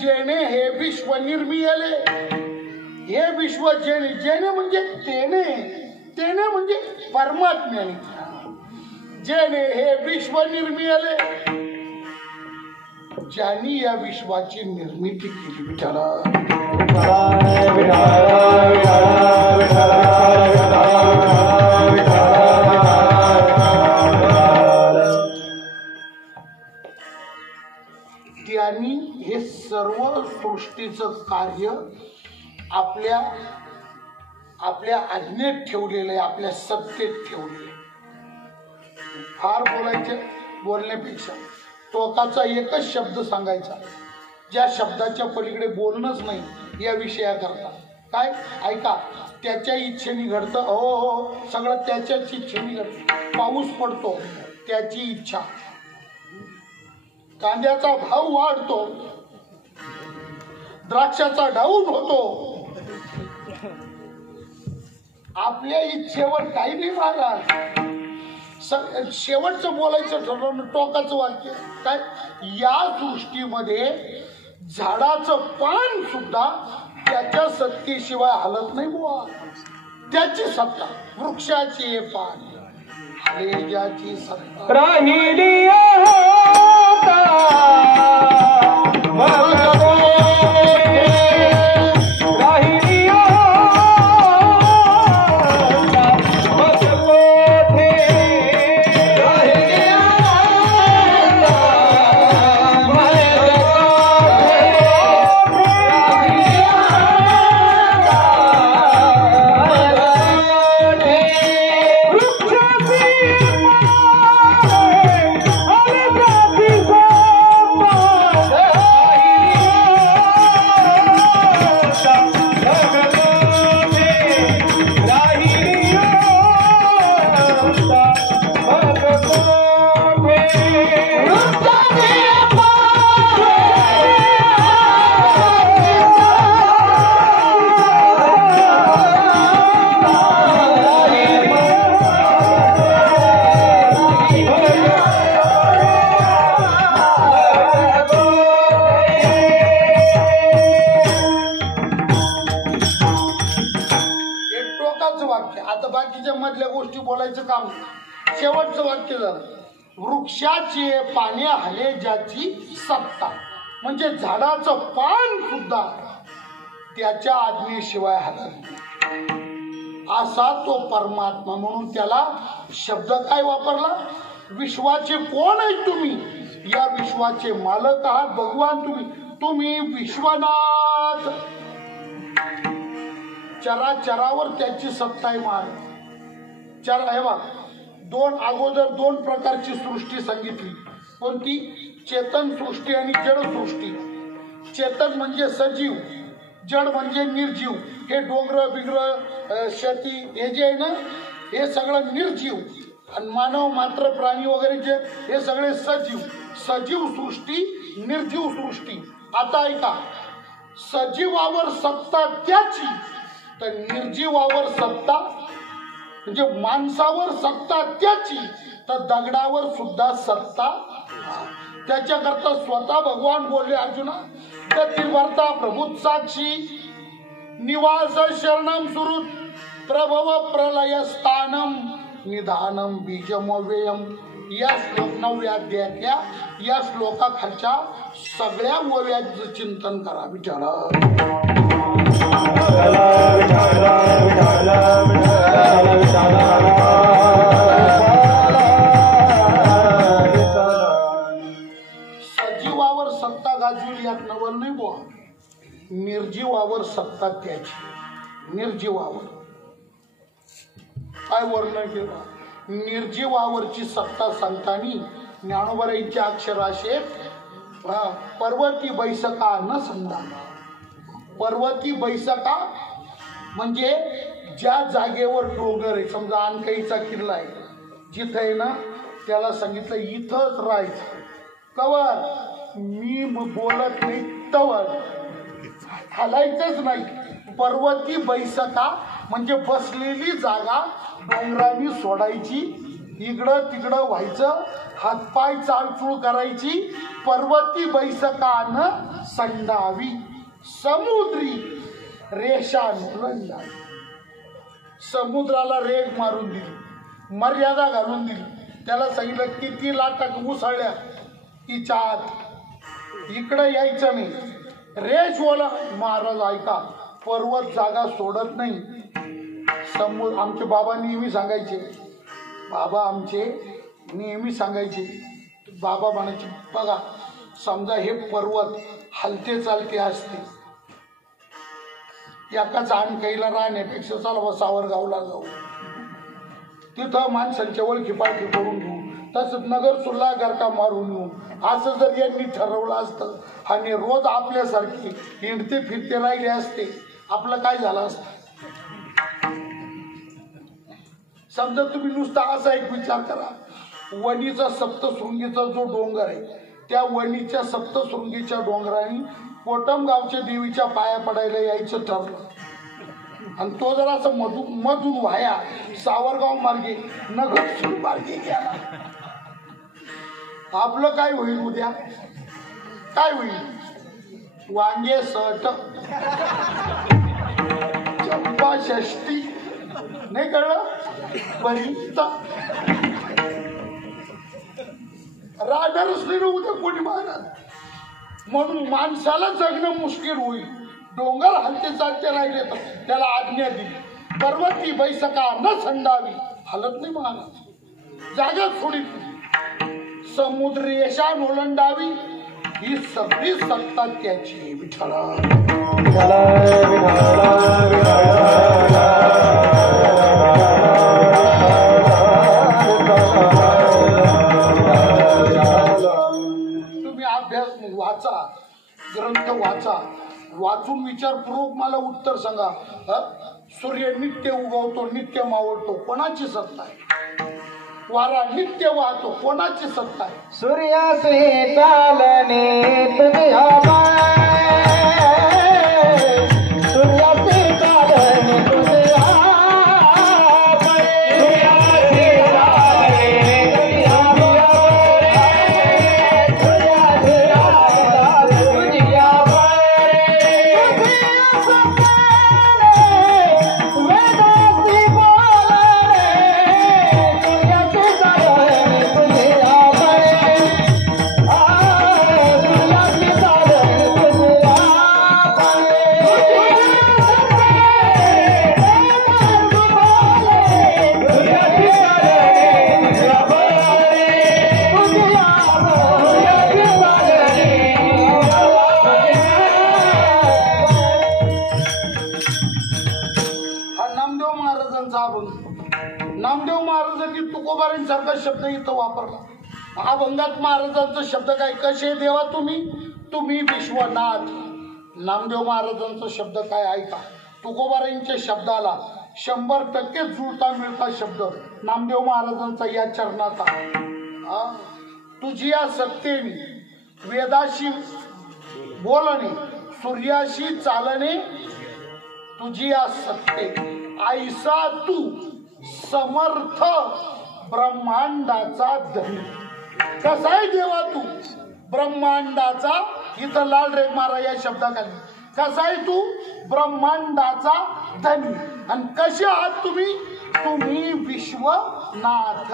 जेणे हे विश्व निर्मिले, हे विश्व जेणे, जेणे म्हणजे तेने, तेने म्हणजे परमात्म्याने. जेणे हे विश्व निर्मिले, ज्यांनी या विश्वाची निर्मिती केली. विठाला त्यांनी हे सर्व सृष्टीचं कार्य आपल्या आपल्या आज्ञेत ठेवलेलं आहे, आपल्या सत्तेत ठेवलेलं आहे. फार बोलण्यापेक्षा टोकाचा एकच शब्द सांगायचा, ज्या शब्दाच्या पलीकडे बोलणंच नाही या विषयाकरता. काय ऐका, त्याच्या इच्छेने घडतं. हो, सगळं त्याच्याच इच्छेने घडतं. पाऊस पडतो त्याची इच्छा, कांद्याचा भाव वाढतो, द्राक्षाचा डाऊन होतो, आपल्या इच्छेवर काही नाही महाराज. शेवटचं बोलायचं ठरवलं टोकाचं वाक्य काय, या सृष्टीमध्ये झाडाचं पान सुद्धा त्याच्या सत्तेशिवाय हलत नाही बुवा. त्याची सत्ता, वृक्षाची पान हले ज्याची सत्ता राहिली शेवटचं वाक्य झालं, वृक्षाची पाने हले ज्याची सत्ता. म्हणजे झाडाचं पान सुद्धा त्याच्या आज्ञेशिवाय हलत, असा तो परमात्मा. म्हणून त्याला शब्द काय वापरला, विश्वाचे कोण आहे तुम्ही, या विश्वाचे मालक आहात भगवान तुम्ही विश्वनाथ. चराचरावर त्याची सत्ता आहे महाराज. हे बघ, अगोदर दोन प्रकारची सृष्टी सांगितली. कोणती, चेतन सृष्टी आणि जड सृष्टी. चेतन म्हणजे सजीव, जड म्हणजे निर्जीव. हे डोंगर बिगर शेती हे जे आहे ना, हे सगळं निर्जीव. आणि मानव मात्र प्राणी वगैरे जे, हे सगळे सजीव. सजीव सृष्टी, निर्जीव सृष्टी. आता ऐका, सजीवावर सत्ता त्याची, तर निर्जीवावर सत्ता म्हणजे माणसावर सत्ता त्याची, तर दगडावर सुद्धा सत्ता. त्याच्याकरता स्वतः भगवान बोलले अर्जुना, गतिवर्ता प्रभूत साक्षी निवास शरणम सुरुत प्रभव प्रलय स्थानम निधानम बीजम व्ययम. या श्लोक 9व्या अध्यायातल्या या श्लोकाखालच्या सगळ्या ओव्याचं चिंतन करा. सजीवावर सत्ता गाजवी यात नवल नाही बुवा. निर्जीवावर सत्ता त्याची. निर्जीवावर काय वर्णन केलं, निर्जीवावरची सत्ता सांगतानी ज्ञानोबराईच्या अक्षराशेत पर्वती बैसका न संधा. पर्वती बैसका म्हणजे ज्या जागेवर डोंगर आहे, समजा अनकाईचा किल्ला आहे, जिथं आहे ना त्याला सांगितलं इथंच राहायचं. कवर मी बोलत नाही तवर हलायचंच नाही. पर्वती बैसका म्हणजे बसलेली जागा डोंगरांनी सोडायची, इकडं तिकडं व्हायचं, हातपाय चालचूळ करायची. पर्वती बैसकान संडावी समुद्री रेषा रंगावी. समुद्राला रेग मारून दिली, मर्यादा घालून दिली. त्याला सांगितलं किती लाटा उसळल्या तिच्या आत, इकडं यायचं नाही. रेष बोला महाराज ऐका, पर्वत जागा सोडत नाही. आमचे बाबा नेहमी सांगायचे, बाबा म्हणायचे बघा, समजा हे पर्वत हलते चालते असते, एकाच अनकाईला राहण्यापेक्षा चला सावरगावला जाऊ, तिथं माणसांच्या ओळखी पाळखी करून घेऊ. तसंच नगर सुल्ला का मारून येऊ असं जर यांनी ठरवलं असतं आणि रोज आपल्यासारखी हिंडते फिरते राहिले असते आपलं काय झालं असतं. समजा तुम्ही नुसता असा एक विचार करा, वणीचा सप्तशृंगीचा जो डोंगर आहे त्या वणीच्या सप्तशृंगीच्या डोंगराने कोटमगावच्या देवीच्या पाया पडायला यायचं ठरलं आणि तो जर असं मधून वाया सावरगाव मार्गे नगर मार्गे गेला आपलं काय होईल उद्या? काय होईल? वांगे सट चंपा षष्टी नाही कळलं पर्यंत राहणारच नाही उद्या कोणी महाराज. म्हणून माणसाला जगणं मुश्किल होईल. डोंगर हलते चालते राहिले तर त्याला आज्ञा दिली, पर्वती बैसका न संडावी, हलत नाही महाराज, जागा सोडित. समुद्र रेषा ओलांडावी, ही सगळी सत्ता त्याची. विठ्ठला तुम्ही अभ्यास वाचा, ग्रंथ वाचा, वाचून विचारपूर्वक मला उत्तर सांगा. सूर्य नित्य उगवतो नित्य मावळतो, कोणाची सत्ता आहे? वारा नित्य वाहतो, कोणाची सत्ता आहे? सूर्यासे चालणे तुझ्या सूर्यासे चालणे तुझ्या नामदेव महाराजांनी तुकोबारांसारखा शब्द इथं वापरला. अभंगात महाराजांचा शब्द काय? कसे देवा तुम्ही विश्वनाथ. नामदेव महाराजांचा शब्द काय ऐका. तुकोबारांच्या शब्दाला 100% जुळता मिळता शब्द नामदेव महाराजांचा या चरणाचा. तुझी या सत्तेने वेदाशी बोलणे, सूर्याशी चालणे, तुझी या सत्ते ऐसा तू समर्थ ब्रह्मांडाचा धनी. कसा आहे देवा तू? ब्रह्मांडाचा, इथं लाल रेग मारा या शब्दाखाली. कसा आहे तू? ब्रह्मांडाचा धनी. आणि कसे आहात तुम्ही विश्वनाथ,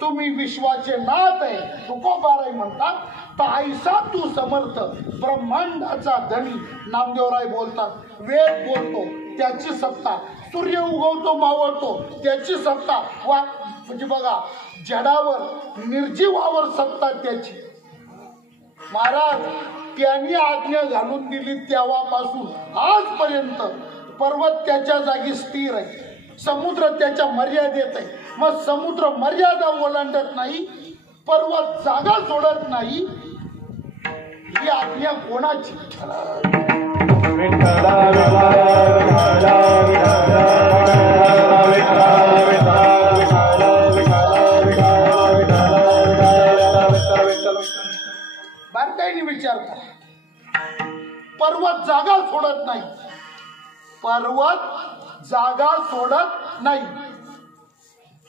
तुम्ही विश्वाचे नाथ आहे. तुकोबाराय म्हणतात ताईसा तू समर्थ ब्रह्मांडाचा धनी. नामदेवराय बोलतात वेद बोलतो त्याची सत्ता, सूर्य उगवतो मावळतो त्याची सत्ता, वा म्हणजे बघा जडावर निर्जीवावर सत्ता त्याची. महाराज त्यांनी आज्ञा घालून दिली तेव्हापासून आजपर्यंत पर्वत त्याच्या जागी स्थिर आहे, समुद्र त्याच्या मर्यादेत आहे. मग समुद्र मर्यादा ओलांडत नाही, पर्वत जागा सोडत नाही, ही आज्ञा कोणाची? बारकाईने विचार करा. पर्वत जागा सोडत नाही, पर्वत जागा सोडत नाही,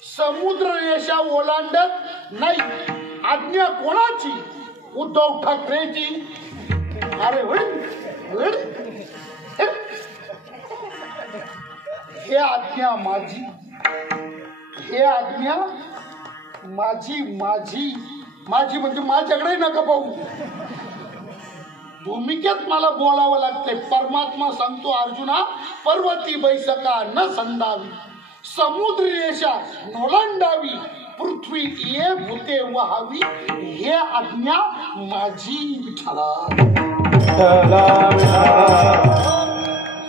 समुद्र रेषा ओलांडत नाही. आज्ञा कोणाची? उद्धव ठाकरेची. अरे हे आज्ञा माझी, हे आज्ञा माझी माझी माझी म्हणजे माझ्याकडे नका पाहू. भूमिकेत मला बोलावं लागते. परमात्मा सांगतो अर्जुना, पर्वती बैसका न संदावी, समुद्र रेषा नोलांडावी, पृथ्वी ये भूते वहावी, हे आज्ञा माझी. विठ्ठला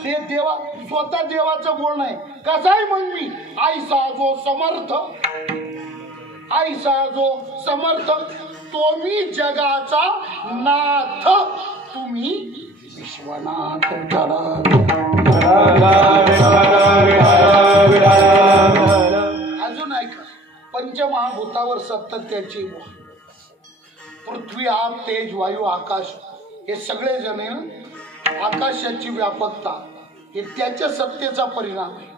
हे देवा स्वतः देवाचं बोलणं आहे. कसा आहे मग मी? ऐसा जो समर्थ ऐसा जो समर्थ तो मी जगाचा नाथ तुम्ही विश्वनाथ अजून ऐका पंचमहाभूतावर सत्ता त्याची पृथ्वी आप तेज वायू आकाश हे सगळे जण आकाशाची व्यापकता हे त्याच्या सत्तेचा परिणाम आहे.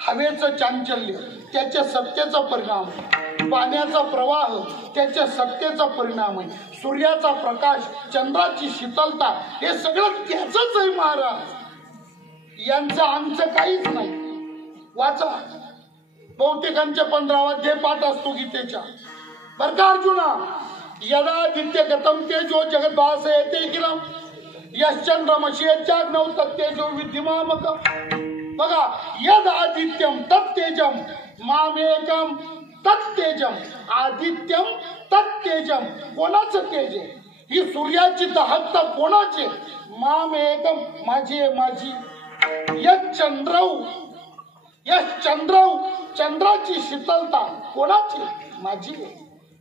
हवेचं चांचल्य त्याच्या सत्तेचा परिणाम आहे. पाण्याचा प्रवाह त्याच्या सत्तेचा परिणाम आहे. सूर्याचा प्रकाश चंद्राची शीतलता हे सगळं त्याचंच आहे महाराज. यांचं आमचं काहीच नाही. वाचा बहुतेकांच्या 15 अध्याय पाठ असतो गीतेच्या. बर का अर्जुना, यदादित्य गतम तेजो जगत भासयते किलम यश्चंद्रमसि यच्चाग्नौ तत्तेजो विद्युमामक. बघा, यद आदित्यम तत्तेजम मामेकम तत्तेजम. आदित्यम तत्तेजम कोणाचं तेज आहे? ही सूर्याची दहकता कोणाची? मामेकम माझी आहे माझी. यश्चंद्रौ चंद्राची शीतलता कोणाची? माझी आहे.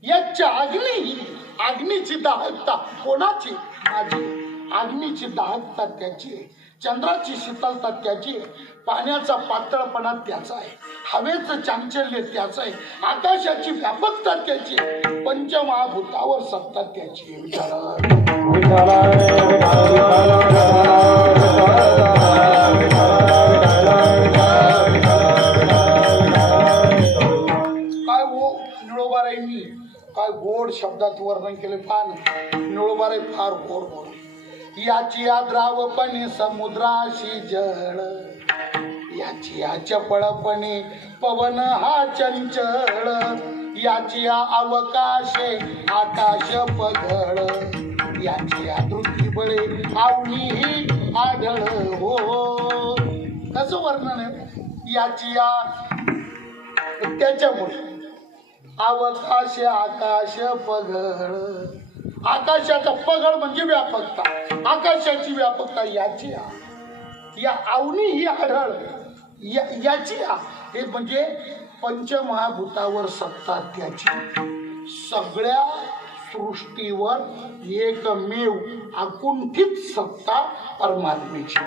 यच्च अग्नी अग्नीची दाहकता कोणाची? माझी. अग्नीची दाहकता त्याची आहे. चंद्राची शीतलता त्याची आहे. पाण्याचा पातळपणा त्याचा आहे. हवेचं चांचल्य त्याचं आहे. आकाशाची व्यापकता त्याची आहे. पंचमहाभूतावर सत्ता त्याची आहे. काय हो निळोबाराईंनी काय गोड शब्दात वर्णन केले. फार निळोबाराई फार गोड गोड. याची द्रावपणे समुद्राशी जळ, याची चपळपणे पवन हा चंचळ, याची अवकाशे आकाश पगळ, याची धृती बळे आवणी आढळ. हो कसं वर्णन आहे याची? त्याच्यामुळे अवकाश आकाश पगळ. आकाशाचा पगळ म्हणजे व्यापकता. आकाशाची व्यापकता याची या अवनी ही आढळ याची हे म्हणजे पंचमहाभूतावर सत्ता त्याची. सगळ्या सृष्टीवर एकमेव अकुंठित सत्ता परमात्मेची.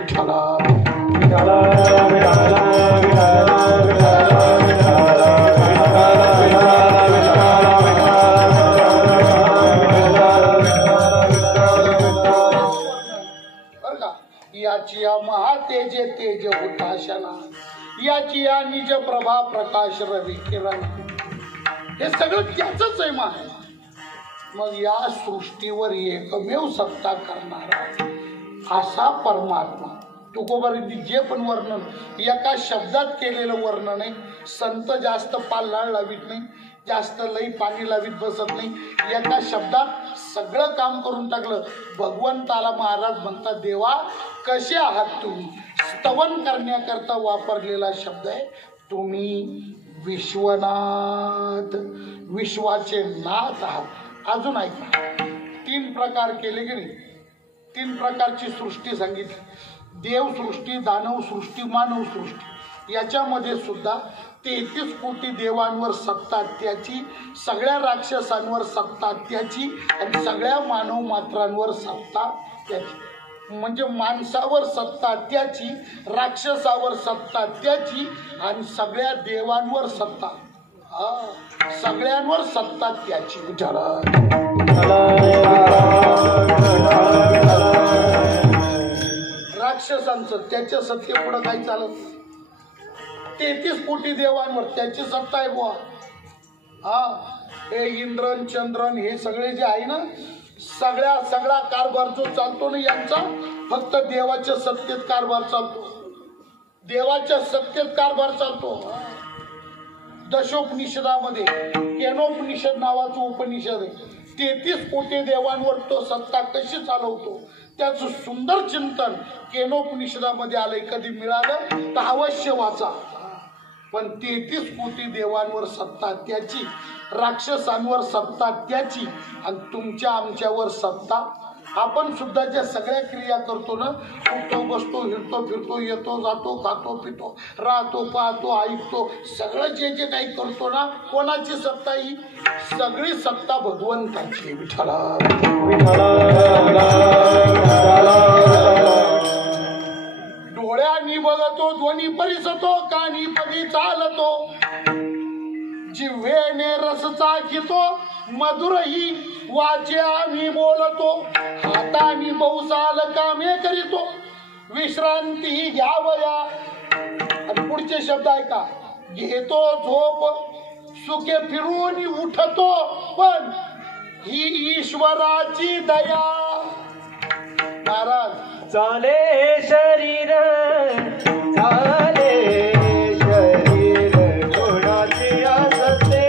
याची महातेजे तेज हुताशना, याची निज प्रभा प्रकाश रवी किरण. हे सगळं त्याचंच आहे महाराज. मग या सृष्टीवर एकमेव सत्ता करणारा असा परमात्मा. तुकोबारांनी जे पण वर्णन एका शब्दात केलेलं वर्णन आहे. संत जास्त पालनाळ लावित नाही, जास्त लई पाणी लावित बसत नाही. एका शब्दात सगळं काम करून टाकलं. भगवंताला महाराज म्हणतात, देवा कसे आहात तुम्ही? स्तवन करण्याकरता वापरलेला शब्द आहे. तुम्ही विश्वनाथ, विश्वाचे नाथ आहात. अजून ऐका, 3 प्रकार केले की नाही? 3 प्रकारची सृष्टी सांगितली. देवसृष्टी, दानव सृष्टी, मानव सृष्टी. याच्यामध्ये सुद्धा 33 कोटी देवांवर सत्ता त्याची, सगळ्या राक्षसांवर सत्ता त्याची आणि सगळ्या मानव मात्रांवर सत्ता त्याची. म्हणजे माणसावर सत्ता त्याची, राक्षसावर सत्ता त्याची आणि सगळ्या देवांवर सत्ता, सगळ्यांवर सत्ता त्याची. राक्षसांचं त्याच्या सत्तेपुढं काही चालत. 33 कोटी देवांवर त्याची सत्ता आहे बुवा. हे इंद्रन चंद्रन हे सगळे जे आहे ना, सगळा कारभार जो चालतो ना यांचा, फक्त देवाच्या सत्तेत कारभार चालतो. देवाच्या सत्तेत कारभार चालतो. दशोपनिषदामध्ये केनोपनिषद नावाचं उपनिषद आहे. 33 कोटी देवांवर तो सत्ता कशी चालवतो त्याचं सुंदर चिंतन केनोपनिषदामध्ये आलंय. कधी मिळालं तर अवश्य वाचा. पण 33 कोटी देवांवर सत्ता त्याची, राक्षसांवर सत्ता त्याची आणि तुमच्या आमच्यावर सत्ता आपण सुद्धा ज्या सगळ्या क्रिया करतो ना, उठतो बसतो हिरतो फिरतो येतो जातो खातो पितो राहतो पाहतो ऐकतो, सगळं जे जे काही करतो ना, कोणाची सत्ता ही? सगळी सत्ता भगवंताची. विठ्ठला डोळ्यांनी बघतो ध्वनी परिसतो, कानी पदी चालतो, जिव्हेने रस चाखितो, मधुरही वाचे आम्ही बोलतो, हातानी बहुसाल कामे करीतो, विश्रांती घ्यावया. आणि पुढचे शब्द ऐका, घेतो झोप सुखे फिरून उठतो, पण ही ईश्वराची दया. महाराज चाले शरीर चाले शरीर गुणाची असते,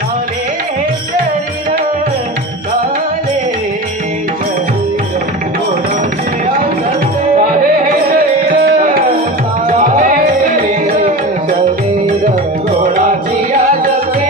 चाले शरीर चाले शरीर गुणाची असते, शरीर गुणाची असते.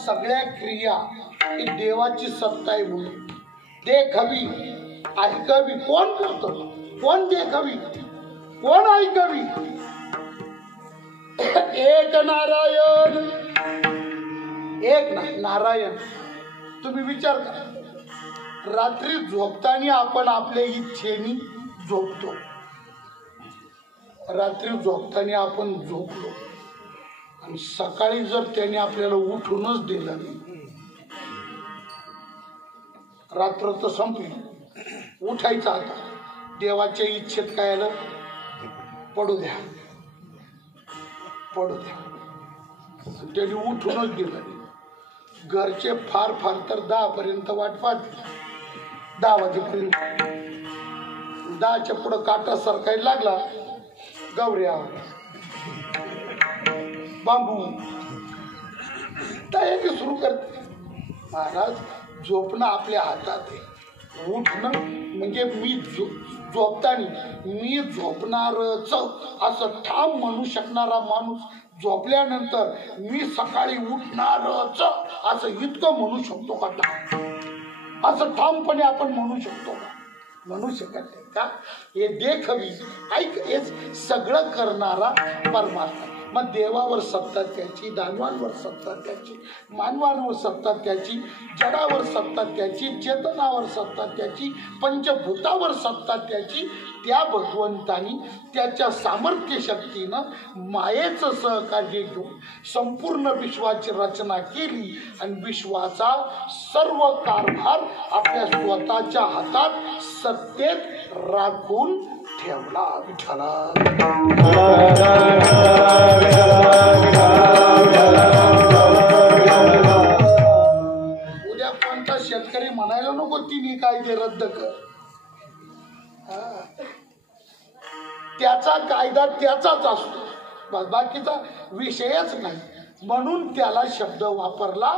सगळ्या क्रिया ही देवाची सत्ता आहे म्हणून. देखवी ऐकावी कोण करतो? कोण देखवी कोण ऐकावी? एक नारायण, एक नारायण. तुम्ही विचार करा, रात्री झोपताना आपण आपल्या इच्छेने झोपतो, रात्री झोपताना आपण झोपलो आणि सकाळी जर त्याने आपल्याला उठूनच दिलं नाही, रात्र तर संपली, उठायचं आता. देवाच्या इच्छेत काय आलं? पडू द्या पडू द्या. त्याने उठूनच दिलं नाही. घरचे फार फार तर 10 पर्यंत वाट पाहते, 10 वाजेपर्यंत. 10च्या पुढं काटा सरकायला लागला, गवऱ्या बांबू तयारी सुरू करते. महाराज, झोपणं आपल्या हातात आहे. उठणं म्हणजे मी झोपताना मी झोपणारच असं ठाम म्हणू शकणारा माणूस झोपल्यानंतर मी सकाळी उठणारच असं इतकं म्हणू शकतो का? असं ठामपणे आपण म्हणू शकतो का? म्हणू शकत नाही का? हे देखवी ऐक, हे सगळं करणारा परमात्मा. मग देवावर सत्ता त्याची, दानवांवर सत्ता त्याची, मानवांवर सत्ता त्याची, जडावर सत्ता त्याची, चेतनावर सत्ता त्याची, पंचभूतावर सत्ता त्याची. त्या भगवंतानी त्याच्या सामर्थ्य शक्तीनं मायेचं सहकार्य घेऊन संपूर्ण विश्वाची रचना केली आणि विश्वाचा सर्व कारभार आपल्या स्वतःच्या हातात सत्तेत राखून ठेवला. विठ्ठला उद्या कोणता शेतकरी म्हणायला नको तिन्ही कायदे रद्द कर. त्याचा कायदा त्याचाच असतो, बाकीचा विषयच नाही. म्हणून त्याला शब्द वापरला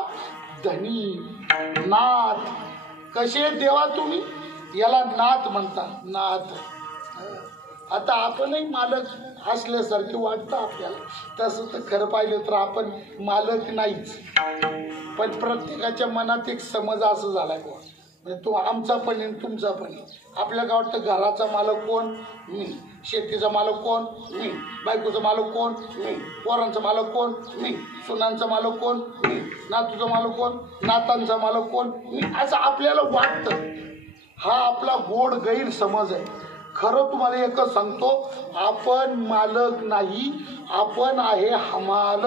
धनी, नाथ. कसे देवा तुम्ही? याला नाथ म्हणतात, नाथ. आता आपणही मालक असल्यासारखे वाटतं आपल्याला. तसं तर खरं पाहिलं तर आपण मालक नाहीच, पण प्रत्येकाच्या मनात एक समज असं झालाय, तो आमचा पण आहे तुमचा पण आहे. आपल्या गावात घराचा मालक कोण? मी. शेतीचा मालक कोण? मी. बायकोचा मालक कोण? मी. पोरांचा मालक कोण? मी. सुनांचा मालक कोण? मी. नातूचा मालक कोण? नातांचा मालक कोण? मी. असं आपल्याला वाटतं. हा आपला गोड गैरसमज आहे. खरं तुम्हाला एकच सांगतो, आपण मालक नाही, आपण आहे हमाल.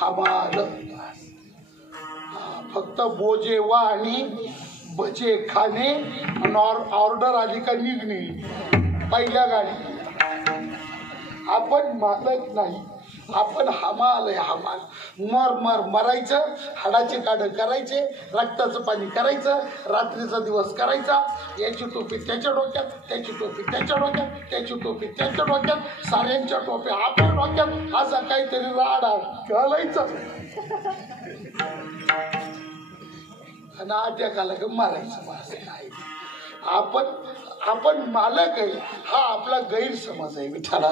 हमाल. फक्त बोजे वाणी बचे खाणे ऑर्डर आली का निघणे पहिल्या गाडी. आपण मालक नाही, आपण हमाल आहे. हमाल. मरायचं, हाडाचे काढ करायचे, रक्ताचं पाणी करायचं, रात्रीचा दिवस करायचा. याची टोपी त्याच्या डोक्यात, त्याची टोपी त्याच्या डोक्यात, त्याची टोपी त्याच्या डोक्यात, साऱ्यांच्या टोप्या आपल्या डोक्यात, असा काहीतरी राडा घालायचा आणि अटॅक आला का मारायचं. असं नाही. आपण मालक आहे हा आपला गैरसमज आहे. विठाला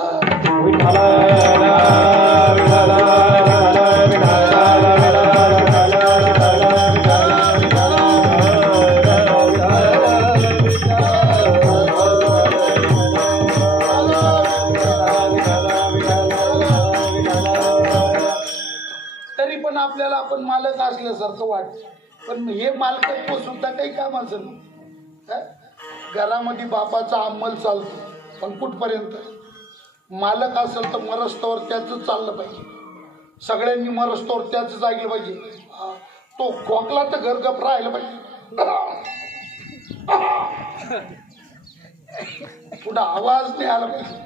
तरी पण आपल्याला आपण मालक असल्यासारखं वाटतं. पण हे मालकत्व सुद्धा काही कामाचं नाही. घरामध्ये बापाचा अंमल चालतो, पण कुठपर्यंत? मालक असेल तर मरस्तवर त्याच चाललं पाहिजे. सगळ्यांनी मरस्तवर त्याच ऐकलं पाहिजे. तो खोकला तर घर गप राहिलं पाहिजे. पुढे आवाज नाही आला पाहिजे.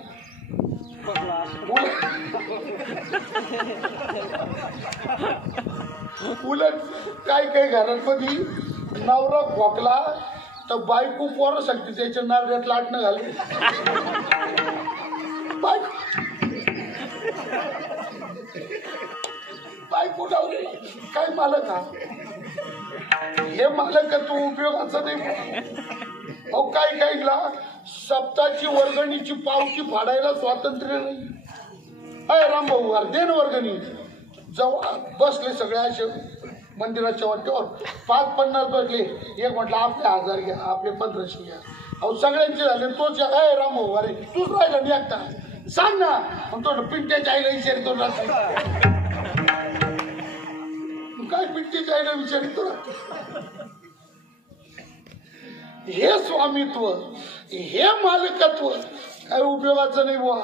उलट काही घरांमध्ये नवरा खोकला तर बायको पोरं सांगते त्याच्या नारड्यात लाटणं घालते. बायको डावले काय मालक हा? हे मालकत्व उपयोगाचं नाही. अहो काहीला सप्ताची वर्गणीची पावती फाडायला स्वातंत्र्य नाही. अय रामभाऊ वार दे ना वर्गणी. जवळ बसले सगळे असे मंदिराच्या वाटेवर 5-50 बसले. एक म्हटलं आपले 1000 घ्या, आपले 1500 घ्या. अहो सगळ्यांचे झाले. तोच अय रामभाऊ अरे तूच राहिला नाही एकटा, सांग ना. तो पिंट्याच्या आईला विचारितो काय पिंट्याच्या आईला विचारितो. हे स्वामित्व, हे मालकत्व काय उपयोगाचं नाही बुवा.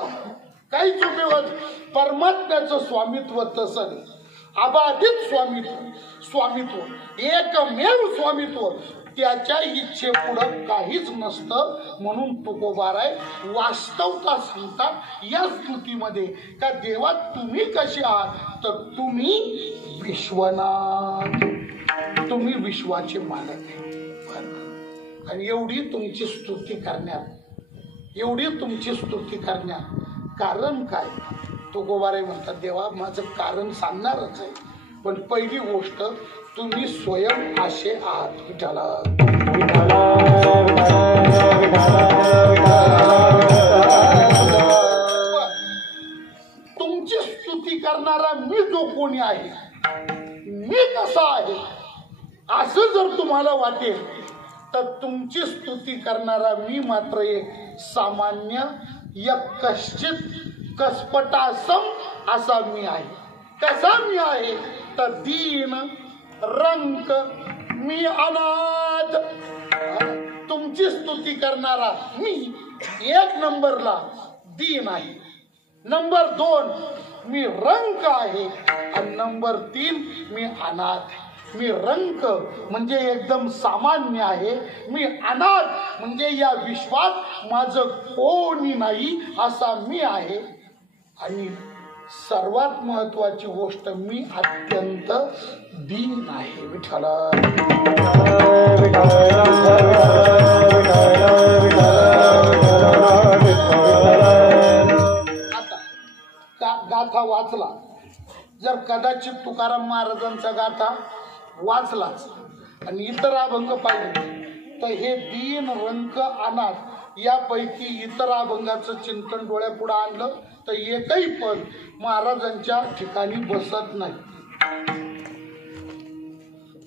काहीच उपयोगाचं. परमात्म्याचं स्वामित्व तसं नाही. अबाधित स्वामित्व एकमेव स्वामित्व. त्याच्या इच्छेपुढं काहीच नसतं. म्हणून तुकोबाराय वास्तवता सांगतात या स्तुतीमध्ये का देवा तुम्ही कसे आहात तर तुम्ही विश्वनाथ, तुम्ही विश्वाचे मालक आहे. आणि एवढी तुमची स्तुती करण्यात कारण काय? तुकोबाराय म्हणतात देवा माझं कारण सांगणारच आहे, पण पहिली गोष्ट तुम्ही स्वयं असे आहात. विठाला तुमची स्तुती करणारा मी जो कोणी आहे, मी कसा आहे असं जर तुम्हाला वाटेल तर तुमची स्तुती करणारा मी मात्र एक सामान्य कश्चित कसपटासम असा मी आहे. कसा मी आहे तर दीन रंक मी अनाथ. तुमची स्तुती करणारा मी 1 नंबरला दीन आहे, नंबर 2 मी रंक आहे आणि नंबर 3 मी अनाथ आहे. मी रंक म्हणजे एकदम सामान्य आहे, मी अनाथ म्हणजे या विश्वात माझं कोणी नाही असा मी आहे. आणि सर्वात महत्वाची गोष्ट मी अत्यंत दीन आहे. विठ्ठला आता गाथा वाचला, जर कदाचित तुकाराम महाराजांचा गाथा वाचलाच आणि इतर अभंग पाहिजे तर हे दीन रंक अनाथ यापैकी इतर अभंगाचं चिंतन डोळ्यापुढे आणलं तर एकही पद महाराजांच्या ठिकाणी बसत नाही.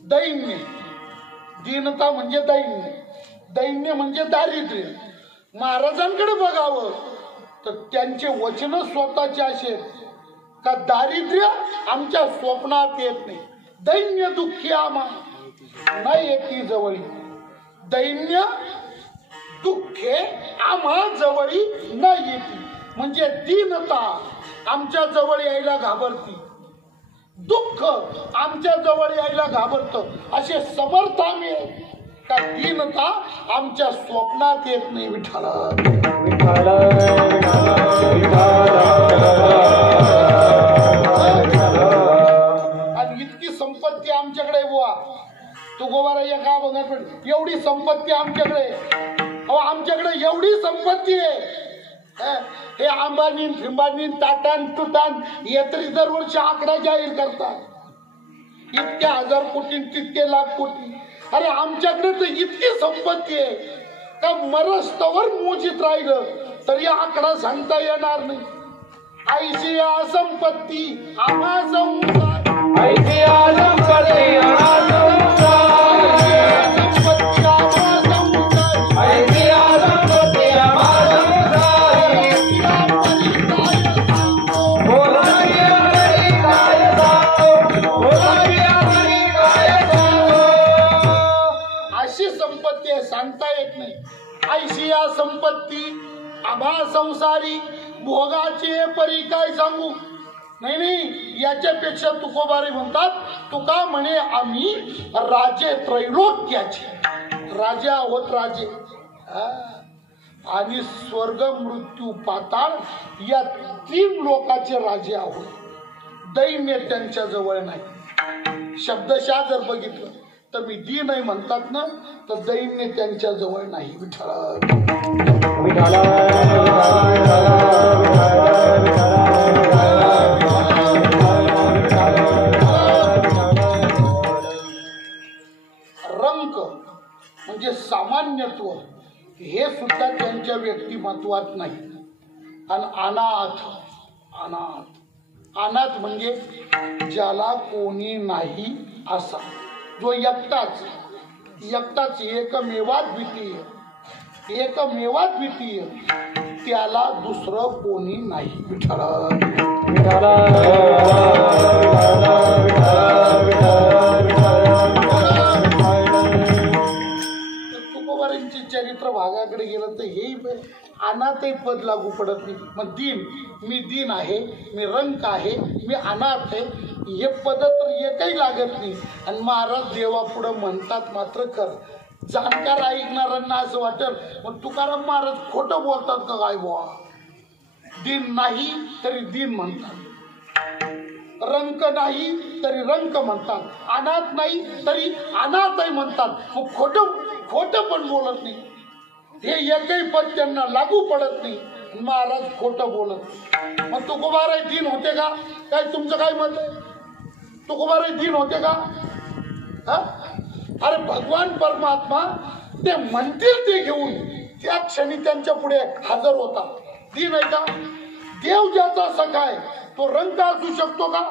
दैन्य, दीनता म्हणजे दैन्य, दैन्य म्हणजे दारिद्र्य. महाराजांकडे बघावं तर त्यांचे वचन स्वतःचे असे का दारिद्र्य आमच्या स्वप्नात येत नाही, दैन्य दुःखी आम्हा नाही येती जवळी, दैन्य दुःखे आम्हा जवळी न येती, म्हणजे दीनता आमच्या जवळ यायला घाबरती, दुःख आमच्या जवळ यायला घाबरत, असे समर्थ आम्ही का दीनता आमच्या स्वप्नात येत नाही. विठ्ठल आणि इतकी संपत्ती आमच्याकडे बुवा तू गोवारा का बघा पण एवढी संपत्ती आमच्याकडे, अहो आमच्याकडे एवढी संपत्ती आहे. हे अंबानी फिंबानी टाटान तुटान हे तरी दरवर्षी आकडा जाहीर करतात, इतके हजार कोटी तितके लाख कोटी. अरे आमच्याकडे तर इतकी संपत्ती आहे का मरस्तवर मोजित राहिलं तरी आकडा सांगता येणार नाही. ऐशी संपत्ती आम्हा संसार, ऐशी संपत्ती आम्हा संसार, संपत्ती आम्हा संसार, ऐशी संपत्ती आम्हा संसार, बोलाया हरी काय सांगो, बोलाया हरी काय सांगो. अशी संपत्ती आहे सांगता येत नाही. ऐशी संपत्ती आम्हा संसारी, भोगाचे परी काय सांगू. नाही नाही, याच्यापेक्षा तुकोबारे म्हणतात, तुका म्हणे आम्ही राजे त्रैलोक्याचे, राजे आहोत राजे. आणि स्वर्ग मृत्यू पाताळ या 3 लोकाचे राजे आहोत. दैन्य त्यांच्या जवळ नाही. शब्दशः जर बघितलं तर मी दी नाही म्हणतात ना, तर दैन्य त्यांच्या जवळ नाही. रंक म्हणजे सामान्यत्व हे सुद्धा त्यांच्या व्यक्तिमत्वात नाही. आणि अनाथ, अनाथ अनाथ म्हणजे ज्याला कोणी नाही असा, जो एकटाच एकमेवाद्वितीय, त्याला दुसरं कोणी नाही. तुकोबारांची चरित्र भागाकडे गेलं तर हेही अनाथही पद लागू पडत नाही. मग दीन, मी दीन आहे, मी रंक आहे, मी अनाथ आहे, हे पद तर एकही लागत नाही. आणि महाराज देवापुढं म्हणतात मात्र कर. जाणकार ऐकणाऱ्यांना असं वाटत मग तुकाराम महाराज खोटं बोलतात का काय बुवा. दीन नाही तरी दीन म्हणतात, रंक नाही तरी रंक म्हणतात, अनाथ नाही तरी अनाथही म्हणतात. मग खोटं पण बोलत नाही. हे एकही पद त्यांना लागू पडत नाही. महाराज खोटं बोलत नाही. मग तुकोबाराय दीन होते का काय? तुमचं काय मत आहे? तुकोबाराय दीन होते का? अरे भगवान परमात्मा ते म्हणतील ते घेऊन त्या क्षणी त्यांच्या पुढे हजर होता. दीन आहे का? देव ज्याचा सखा आहे तो रंक असू शकतो का?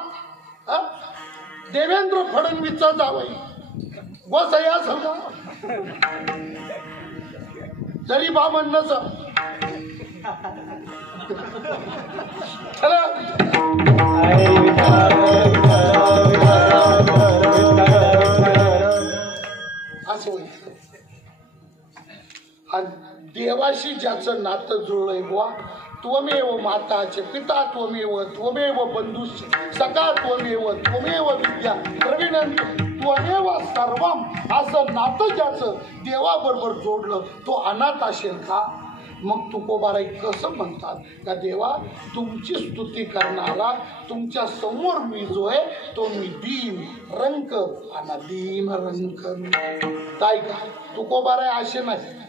देवेंद्र फडणवीसचा जावई गोसाई असेल का? जरी बामण नस असं होईल. देवाशी ज्याचं नातं जुळलंय बुवा, त्वमेव माताचे पिता, त्वमेव बंधुश्च सखा, त्वमेव विद्या प्रवीण, त्वमेव सर्वम, असं नातं ज्याचं देवाबरोबर जोडलं तो अनाथ असेल का? मग तुकोबाराय कसं म्हणतात का देवा तुमची स्तुती करणारा तुमच्या समोर मी जो आहे तो मी दीन रंक आणि दीन रंक काय का? तुकोबाराय असे नाही.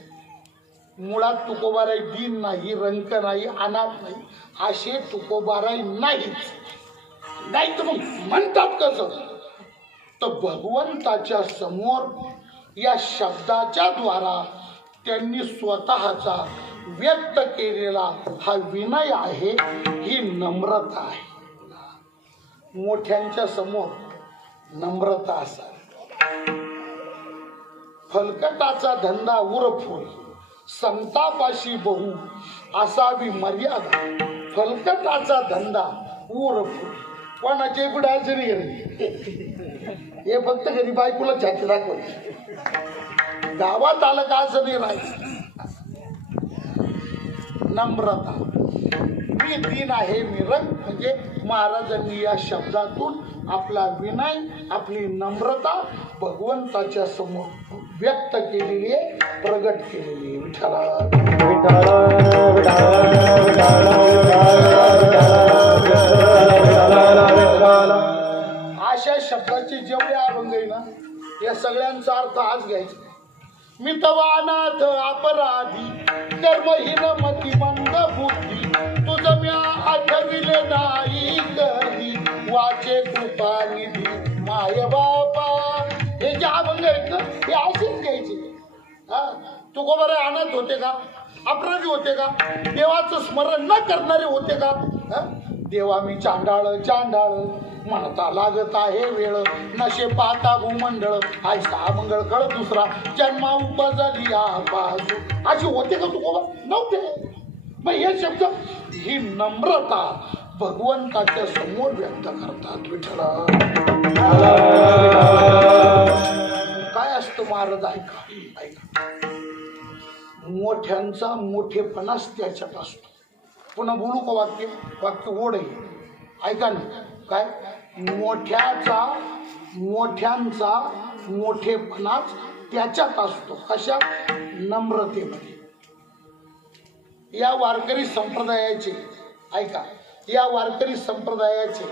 मुळात तुकोबाराय दीन नाही, रंक नाही, अनाथ नाही, असे तुकोबाराय नाहीच. नाही तर मग म्हणतात कसं? तर भगवंताच्या समोर या शब्दाच्या द्वारा त्यांनी स्वतःचा व्यक्त केलेला हा विनय आहे, ही नम्रता आहे. मोठ्यांच्या समोर नम्रता असावी. फलकटाचा धंदा उरफोड संतापाशी बहु असावी मर्यादा, कलकटाचा धंदा उरफ कोणाचे बुडायचं नाही घरी, हे फक्त घरी बायकोला छाती दाखवत, गावात आलं का असं नाही राहायचं. नम्रता मी दीन आहे मी रंग, म्हणजे महाराजांनी या शब्दातून आपला विनय, आपली नम्रता भगवंताच्या समोर व्यक्त केलेली आहे, प्रगट केलेली आहे. अशा शब्दाचे जेवढे अभंग आहे ना, या सगळ्यांचा अर्थ आज घ्यायचा. मी तवा अनाथ अपराधी कर्महीन मती मंद बुद्धी, तुझं म्या आठविले नाही कधी, वाचे कृपा निधी माय बापा. हे जे अभंग आहेत ना, हे असेच घ्यायचे. हा, तुकोबारे अनाथ होते का, अपराधी होते का, देवाचं स्मरण न करणारे होते का? देवा मी चांडाळ चांडाळ म्हणता लागत आहे वेळ, नशे पाहता भूमंडळ आयसा मंगळ कळ दुसरा, जन्मा उपजली बाजू. अशी होते का तुकोबा? नव्हते. मग हे शब्द, ही नम्रता भगवंताच्या समोर व्यक्त करतात. विठ्ठला काय असतं महाराज, ऐका ऐका. मोठ्यांचा मोठेपणाच त्याच्यात असतो. पुन्हा बोलू का वाक्य? वाक्य ओढ आहे, ऐका ना. काय? मोठ्यांचा मोठेपणाच त्याच्यात असतो. कशा? नम्रतेमध्ये. या वारकरी संप्रदायाचे, ऐका, या वारकरी संप्रदायाचे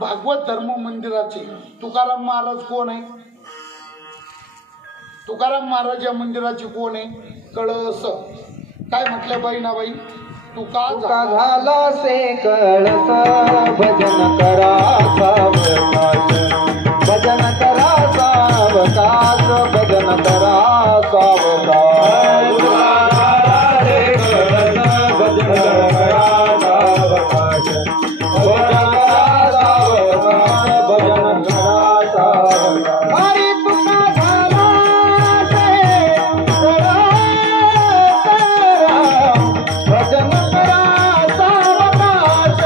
भागवत धर्म मंदिराचे तुकाराम महाराज कोण आहे? तुकाराम महाराज या मंदिराचे कोण आहे? कळस. काय म्हटलं बहिणाबाई? तुका झाला से कळस, भजन करा सावकाश, भजन करा सावकाश, भजन करा सावकाश. भजन करा सावकाश, भजन करा सावकाश, भजन करा सावकाश. हरी तुका झाला से भजन करा सावकाश,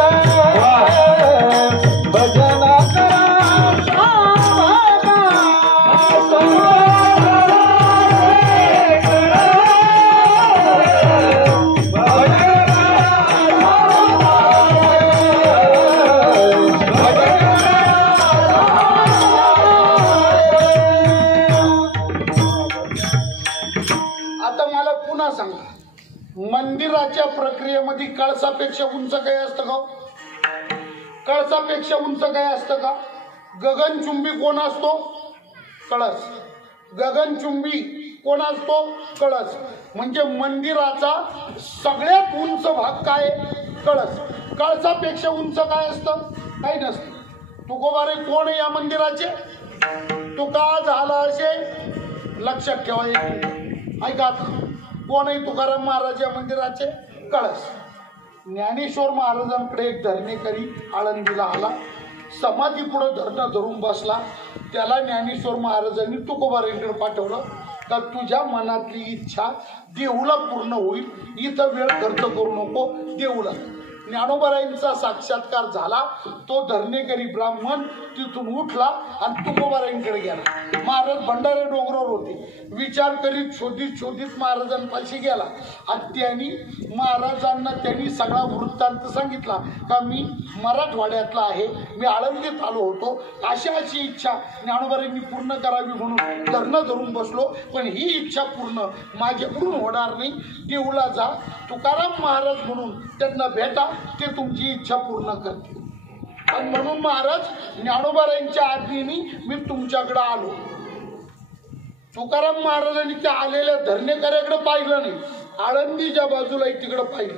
भजन करा सावकाश. आता मला पुन्हा सांगा, मंदिराच्या प्रक्रियेमध्ये कळसापेक्षा उंच काय असतं का? कळसापेक्षा उंच काय असतं का? गगनचुंबी कोण असतो? कळस. गगनचुंबी कोण असतो? कळस. म्हणजे मंदिराचा सगळ्यात उंच भाग काय? कळस. कळसापेक्षा उंच काय असतं? काही नसतं. तुकोबारे कोण आहे या मंदिराचे? तुका झाला असे लक्षात ठेवा. ऐका, कोण आहे तुकाराम महाराज या मंदिराचे? कळस. ज्ञानेश्वर महाराजांकडे एक धरणेकरी आळंदीला आला, समाधी पुढे धरणं धरून बसला. त्याला ज्ञानेश्वर महाराजांनी तुकोबारांकडे पाठवलं का तुझ्या मनातली इच्छा देऊला पूर्ण होईल, इथं वेळ खर्च करू नको, देऊला. ज्ञानोबारायांचा साक्षात्कार झाला. तो धरणेकरी ब्राह्मण तिथून उठला आणि तुकोबारायांकडे गेला. महाराज भंडारे डोंगरावर होते. विचार करीत शोधित शोधित महाराजांपाशी गेला आणि त्यांनी सगळा वृत्तांत सांगितला का मी मराठवाड्यातला आहे, मी आळंदीत आलो होतो, अशी इच्छा ज्ञानोबारायांनी पूर्ण करावी म्हणून धरणं धरून बसलो, पण ही इच्छा पूर्ण माझ्याकडून होणार नाही. देऊला जा, तुकाराम महाराज म्हणून त्यांना भेटा, ते तुमची इच्छा पूर्ण करतील. आणि म्हणून महाराज ज्ञानोबारायांच्या आज्ञेने मी तुमच्याकडे आलो. तुकाराम महाराजांनी त्या आलेल्या धरणेकऱ्याकडे पाहिलं नाही, आळंदीच्या बाजूला तिकडे पाहिलं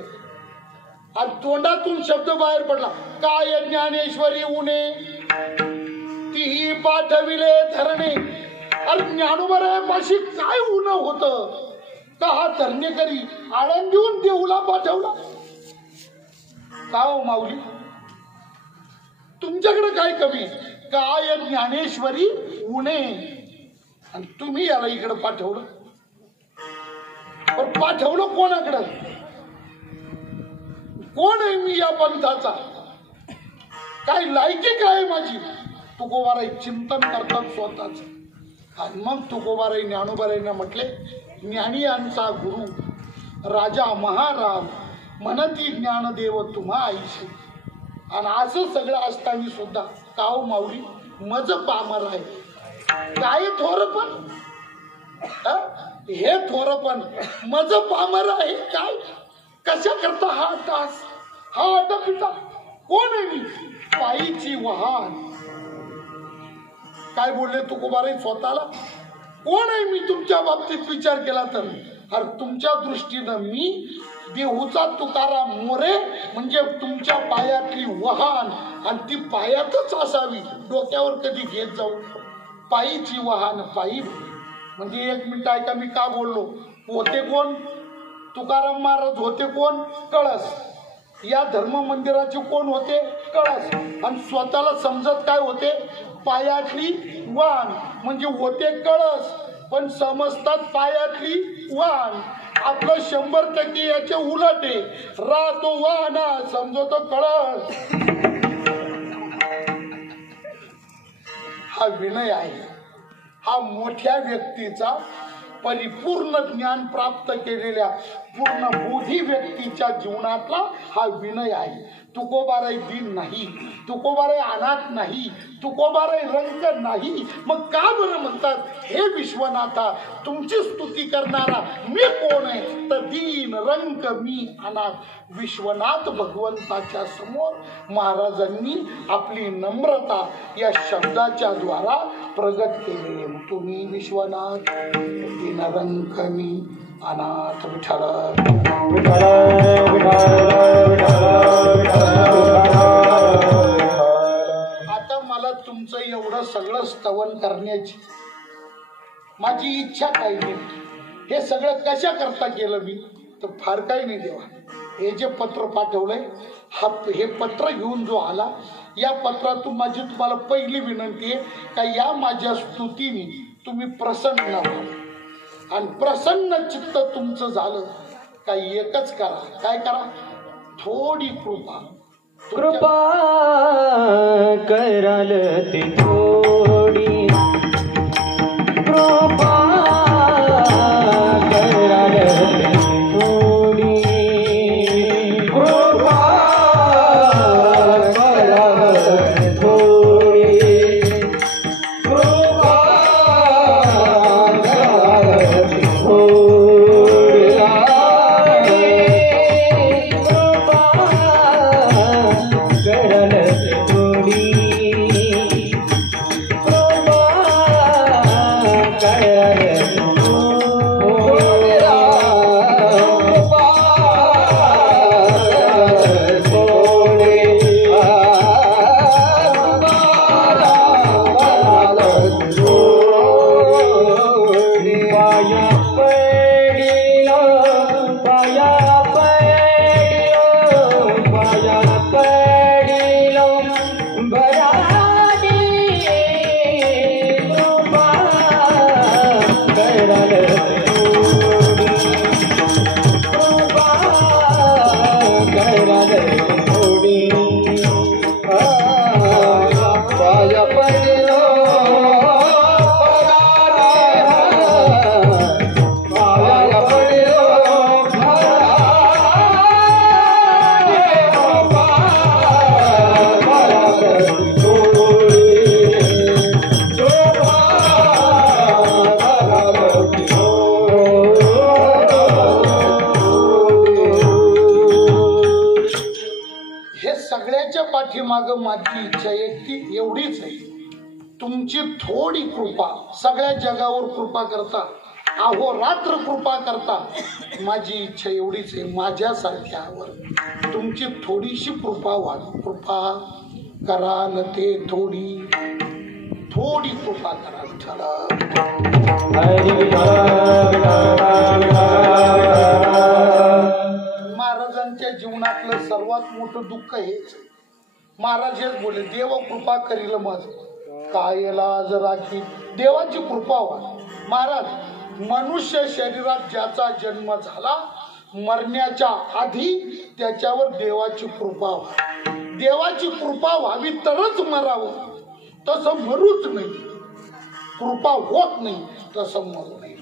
आणि तोंडातून शब्द बाहेर पडला, काय ज्ञानेश्वरी उणे तीही पाठविले धरणे. अरे ज्ञानोबारायांपाशी काय उन होतं का हा धरणेकरी आळंदीहून देऊला पाठवला? का हो माऊली, तुमच्याकडे काय कमी आहे? काय ज्ञानेश्वरी उणे आणि तुम्ही याला इकडे पाठवलं. पण पाठवलं कोणाकडं? कोण आहे मी या पंथाचा? काय लायकी काय माझी? तुकोबाराई चिंतन करतात स्वतःच. आणि मग तुकोबाराई ज्ञानोबाराईंना म्हटले, ज्ञानी यांचा गुरु राजा महाराज म्हणती ज्ञानदेव तुम्हा आईशी. आणि असं सगळं असताना सुद्धा काव माऊली मज पामर आहे. काय थोरपण, हे थोरपण मज पामर आहे काय? कशा करता हा तास, हा अटपिता? कोण आहे मी? पायीची वाहन. काय बोलले तुकोबाराई स्वतःला? कोण आहे मी तुमच्या बाबतीत विचार केला तर? अरे तुमच्या दृष्टीनं मी देहूचा तुकाराम मोरे म्हणजे तुमच्या पायातली वाहन, आणि ती पायातच असावी, डोक्यावर कधी घेत जाऊ. पायीची वाहन, पायी म्हणजे एक मिनिट ऐका, मी का बोललो? होते कोण? तुकाराम महाराज होते कोण? कळस. या धर्म मंदिराचे कोण होते? कळस. आणि स्वतःला समजत काय होते? पायातली वाहन म्हणजे होते कळस, पण समजतात पायातली वाहन. आपलं 100% याचे उलट आहे. राहतो वाहना, समजतो कळस. हा विनय आहे. हा मोठ्या व्यक्तीचा, परिपूर्ण ज्ञान प्राप्त केलेल्या पूर्ण बोधी व्यक्तीच्या जीवनातला हा विनय आहे. तुकोबाराई दीन नाही, तुकोबाराई अनाथ नाही, तुकोबाराई रंग नाही. मग का बरं म्हणतात, हे विश्वनाथा तुमची स्तुती करणारा मी कोण आहे? तर दीन रंग मी अनाथ. विश्वनाथ भगवंताच्या समोर महाराजांनी आपली नम्रता या शब्दाच्या द्वारा प्रगट केली. तुम्ही विश्वनाथ, दीन रंग मी अनाथ. विठ्ठल आता मला तुमचं एवढं सगळं स्तवन करण्याची माझी इच्छा काही नाही. हे सगळं कशा करता केलं मी? तर फार काही नाही देवा. हे जे पत्र पाठवलंय, हे पत्र घेऊन जो आला, या पत्रातून माझी तुम्हाला पहिली विनंती आहे का या माझ्या स्तुतीने तुम्ही प्रसन्न व्हा. आणि प्रसन्न चित्त तुमचं झालं काही एकच करा. काय करा? थोडी कृपा. कृपा कराल ती थोडी, कृपा कराल ती थोडी, कृपा कराल ती थोडी, कृपा कराल ती थोडी, कृपा कराल ती थोडी, कृपा कराल पाठीमाग माझी इच्छा एक ती एवढीच आहे, तुमची थोडी कृपा. सगळ्या जगावर कृपा करता, अहोरात्र कृपा करता. माझी इच्छा एवढीच आहे, माझ्यासारख्यावर तुमची थोडीशी कृपा व्हावी. कृपा कराल ते थोडी, थोडी कृपा करा. महाराजांच्या जीवनातलं सर्वात मोठं दुःख हेच. महाराज हेच बोलले, देव कृपा करील मज कायला राखी. देवाची कृपा व्हा. महाराज मनुष्य शरीरात ज्याचा जन्म झाला मरण्याच्या आधी त्याच्यावर देवाची कृपा व्हावी, देवाची कृपा व्हावी तरच मरावं, तसं मरूच नाही. कृपा होत नाही तसं मरू नाही.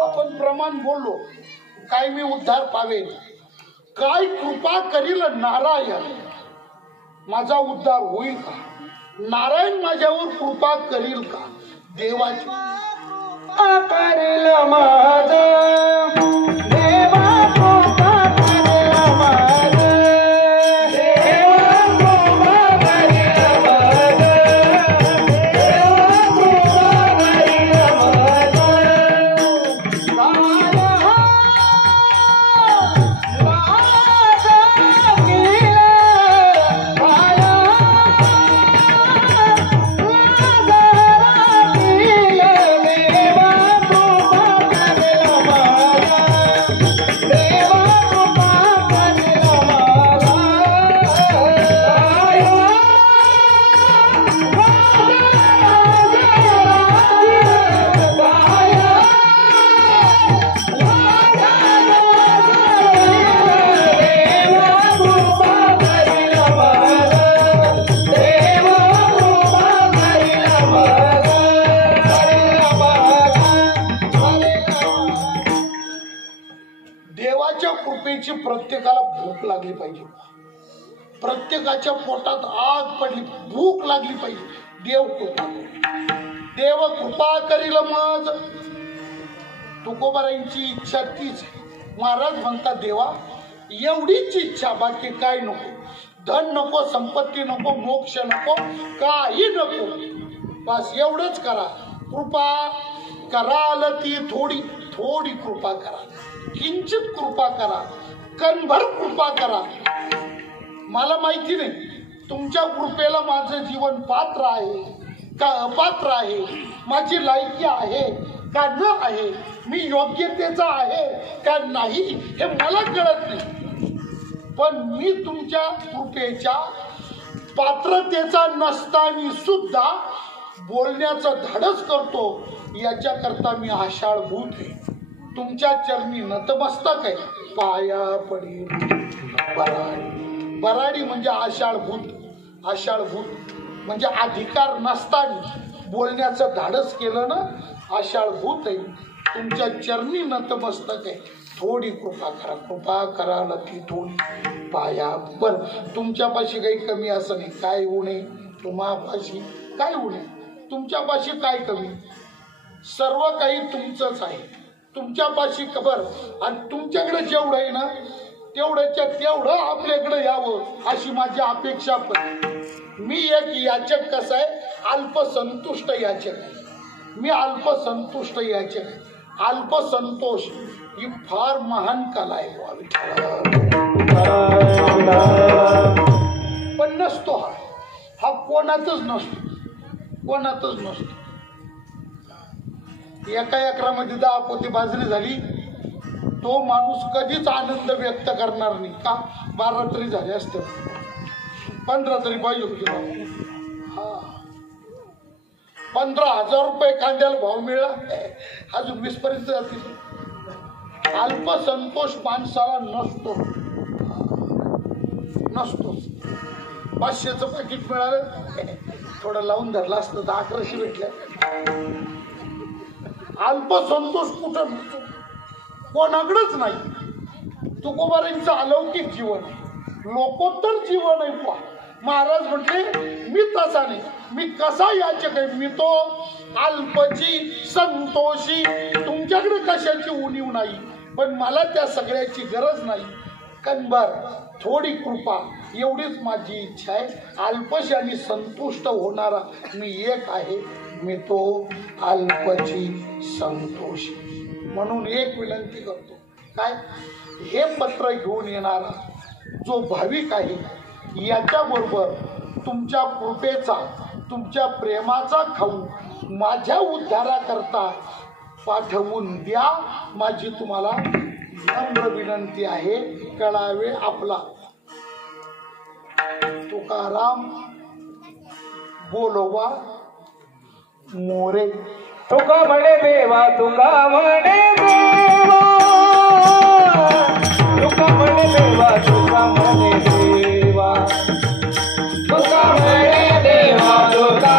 आपण प्रमाण बोललो काय मी उद्धार पावेल, काय कृपा करील नारायण माझा उद्धार होईल का, नारायण माझ्यावर कृपा करील का, देवाची करील माझा देवा कृपा करील माझा, देवा कृपा करील माझा, देवा कृपा करील माझा. देवाच्या कृपेची प्रत्येकाला भूक लागली पाहिजे, प्रत्येकाच्या पोटात आग पडली, भूक लागली पाहिजे. देव कृपा देव कृपा करील मग. तुकोबारांची इच्छा तीच. महाराज म्हणतात देवा एवढीच इच्छा, बाकी काय नको, धन नको, संपत्ती नको, मोक्ष नको, काही नको, बस एवढंच करा. कृपा कराल ती थोडी थोडी कृपा करा, किंचित कृपा करा, कणभर कृपा करा. मला माहिती नाही तुमच्या कृपेला माझं जीवन पात्र आहे का अपात्र आहे, माझी लायकी आहे का न आहे, मी योग्यतेचा आहे का नाही हे मला कळत नाही. पण मी तुमच्या कृपेच्या पात्रतेचा नसताना सुद्धा बोलण्याचं धाडस करतो. याच्याकरता मी आषाढभूत आहे, तुमच्या चरणी नतमस्तक आहे, पाया पडी बराडी. बराडी म्हणजे आषाढभूत, आषाढभूत म्हणजे अधिकार नसताना बोलण्याचं धाडस केलं ना, आषाढभूत आहे, तुमच्या चरणी नतमस्तक आहे. थोडी कृपा करा, कृपा कराल ती थोडी पाया. पण तुमच्यापाशी काही कमी असं नाही, काय उणे तुम्हापाशी, काय उणे तुमच्यापाशी, काय कमी, सर्व काही तुमचंच आहे, तुमच्यापाशी खबर. आणि तुमच्याकडे जेवढं आहे ना तेवढ्याच्या तेवढं आपल्याकडे यावं अशी माझी अपेक्षा. पण मी एक याचक कसं आहे, अल्पसंतुष्ट याचक आहे. मी अल्पसंतुष्ट याचक आहे. अल्पसंतोष ही फार महान कला आहे. पण नसतो हा कोणातच नसतो, कोणातच नसतो. एका एकरामध्ये 10 पोती बाजरी झाली, तो माणूस कधीच आनंद व्यक्त करणार नाही. का 12 तरी झाले असते, 15 तरी पाहिजे होते. हा 15,000 रुपये कांद्याला भाव मिळाला, अजून 20 पर्यंत जातील. अल्पसंतोष माणसाला नसतो, नसतो. 500चं पाकिट मिळालं, थोडं लावून धरलं असतं तर 1100 भेटल्या. अल्पसंतोष कुठं नसतो, कोणाकडेच नाही. तुकोबारांचं अलौकिक जीवन आहे, लोकोत्तर जीवन आहे. पहा महाराज म्हटले मी तसा नाही, मी कसा याचक आहे, मी तो अल्पची संतोषी. तुमच्याकडे कशाची उणीव नाही, पण मला त्या सगळ्याची गरज नाही. कणभर थोडी कृपा एवढीच माझी इच्छा आहे. अल्पशाने संतुष्ट होणारा मी एक आहे, मी तो अल्पची संतोषी. म्हणून एक विनंती करतो, काय हे पत्र घेऊन येणारा जो भाविक आहे याच्याबरोबर तुमच्या कृपेचा, तुमच्या प्रेमाचा खाऊ माझ्या उद्धाराकरता पाठवून द्या. माझी तुम्हाला नम्र विनंती आहे. कळावे आपला तुकाराम बोलवा मोरे. तुका म्हणे देवा तुका म्हणे देवा तुका म्हणे देवा तुका म्हणे देवा तुका म्हणे देवा तुका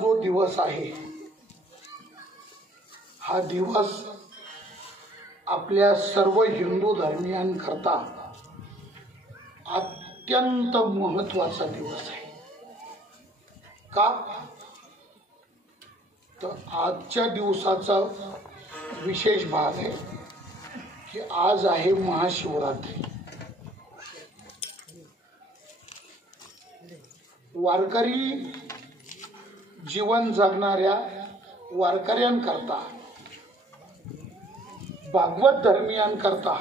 जो दिवस आहे हा दिवस आपल्या सर्व हिंदू धर्मियांकरता अत्यंत महत्वाचा दिवस आहे. का तर आजच्या दिवसाचा विशेष भाग आहे की आज आहे महाशिवरात्री. वारकरी जीवन जगणाऱ्या वारकऱ्यांकरता, भागवत धर्मियांकरता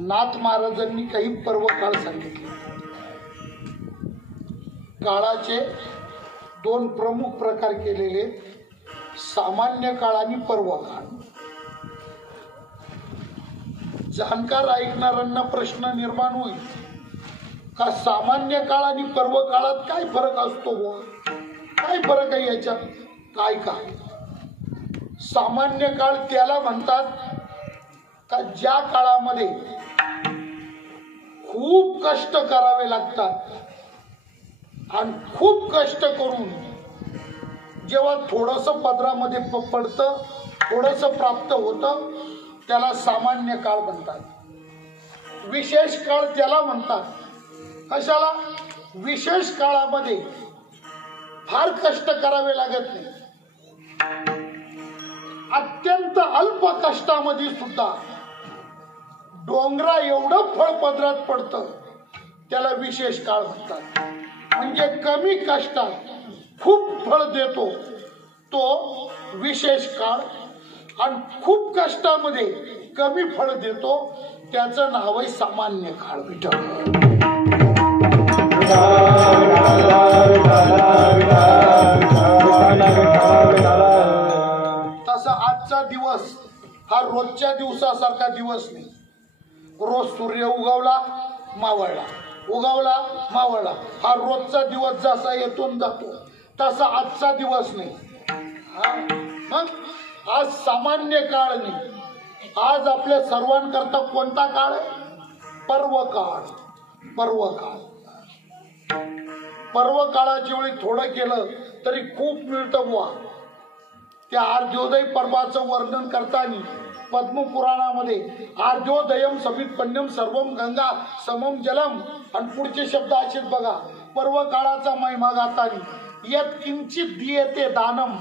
नाथ महाराजांनी काही पर्व काळ सांगितले. काळाचे दोन प्रमुख प्रकार केलेले, सामान्य काळ आणि पर्व काळ. जाणकार ऐकणाऱ्यांना प्रश्न निर्माण होईल का सामान्य काळ आणि पर्व काळात काय फरक असतो, काय फरक आहे याच्यात, काय का. सामान्य काळ त्याला म्हणतात का ज्या काळामध्ये खूप कष्ट करावे लागतात आणि खूप कष्ट करून जेव्हा थोडस पदरामध्ये पडतं, थोडस प्राप्त होतं, त्याला सामान्य काळ म्हणतात. विशेष काळ त्याला म्हणतात. कशाला? विशेष काळामध्ये फार कष्ट करावे लागत नाही, अत्यंत अल्प कष्टामध्ये सुद्धा डोंगरा एवढं फळ पदरात पडतं, त्याला विशेष काळ म्हणतात. म्हणजे कमी कष्टात खूप फळ देतो तो विशेष काळ, आणि खूप कष्टामध्ये कमी फळ देतो त्याचं नाव आहे सामान्य काळ. तसा आजचा दिवस हा रोजच्या दिवसासारखा दिवस नाही. रोज सूर्य उगवला मावळला, उगवला मावळला, हा रोजचा दिवस जसा येतून जातो तसा आजचा दिवस नाही. मग आज सामान्य काळ नाही. आज आपल्या सर्वांकरता कोणता काळ आहे? पर्व काळ. पर्व काळ. पर्व काळाच्या वेळी थोडं केलं तरी खूप मिळतं बुवा. त्या आर्योदय पर्वाचं वर्णन करताना पद्मपुराणामध्ये आर्योदयम समित पण्यम सर्वम गंगा समम जलम, आणि पुढचे शब्द असेच बघा. पर्व काळाचा महिमा गातानी यत किंचित दियेते दानम.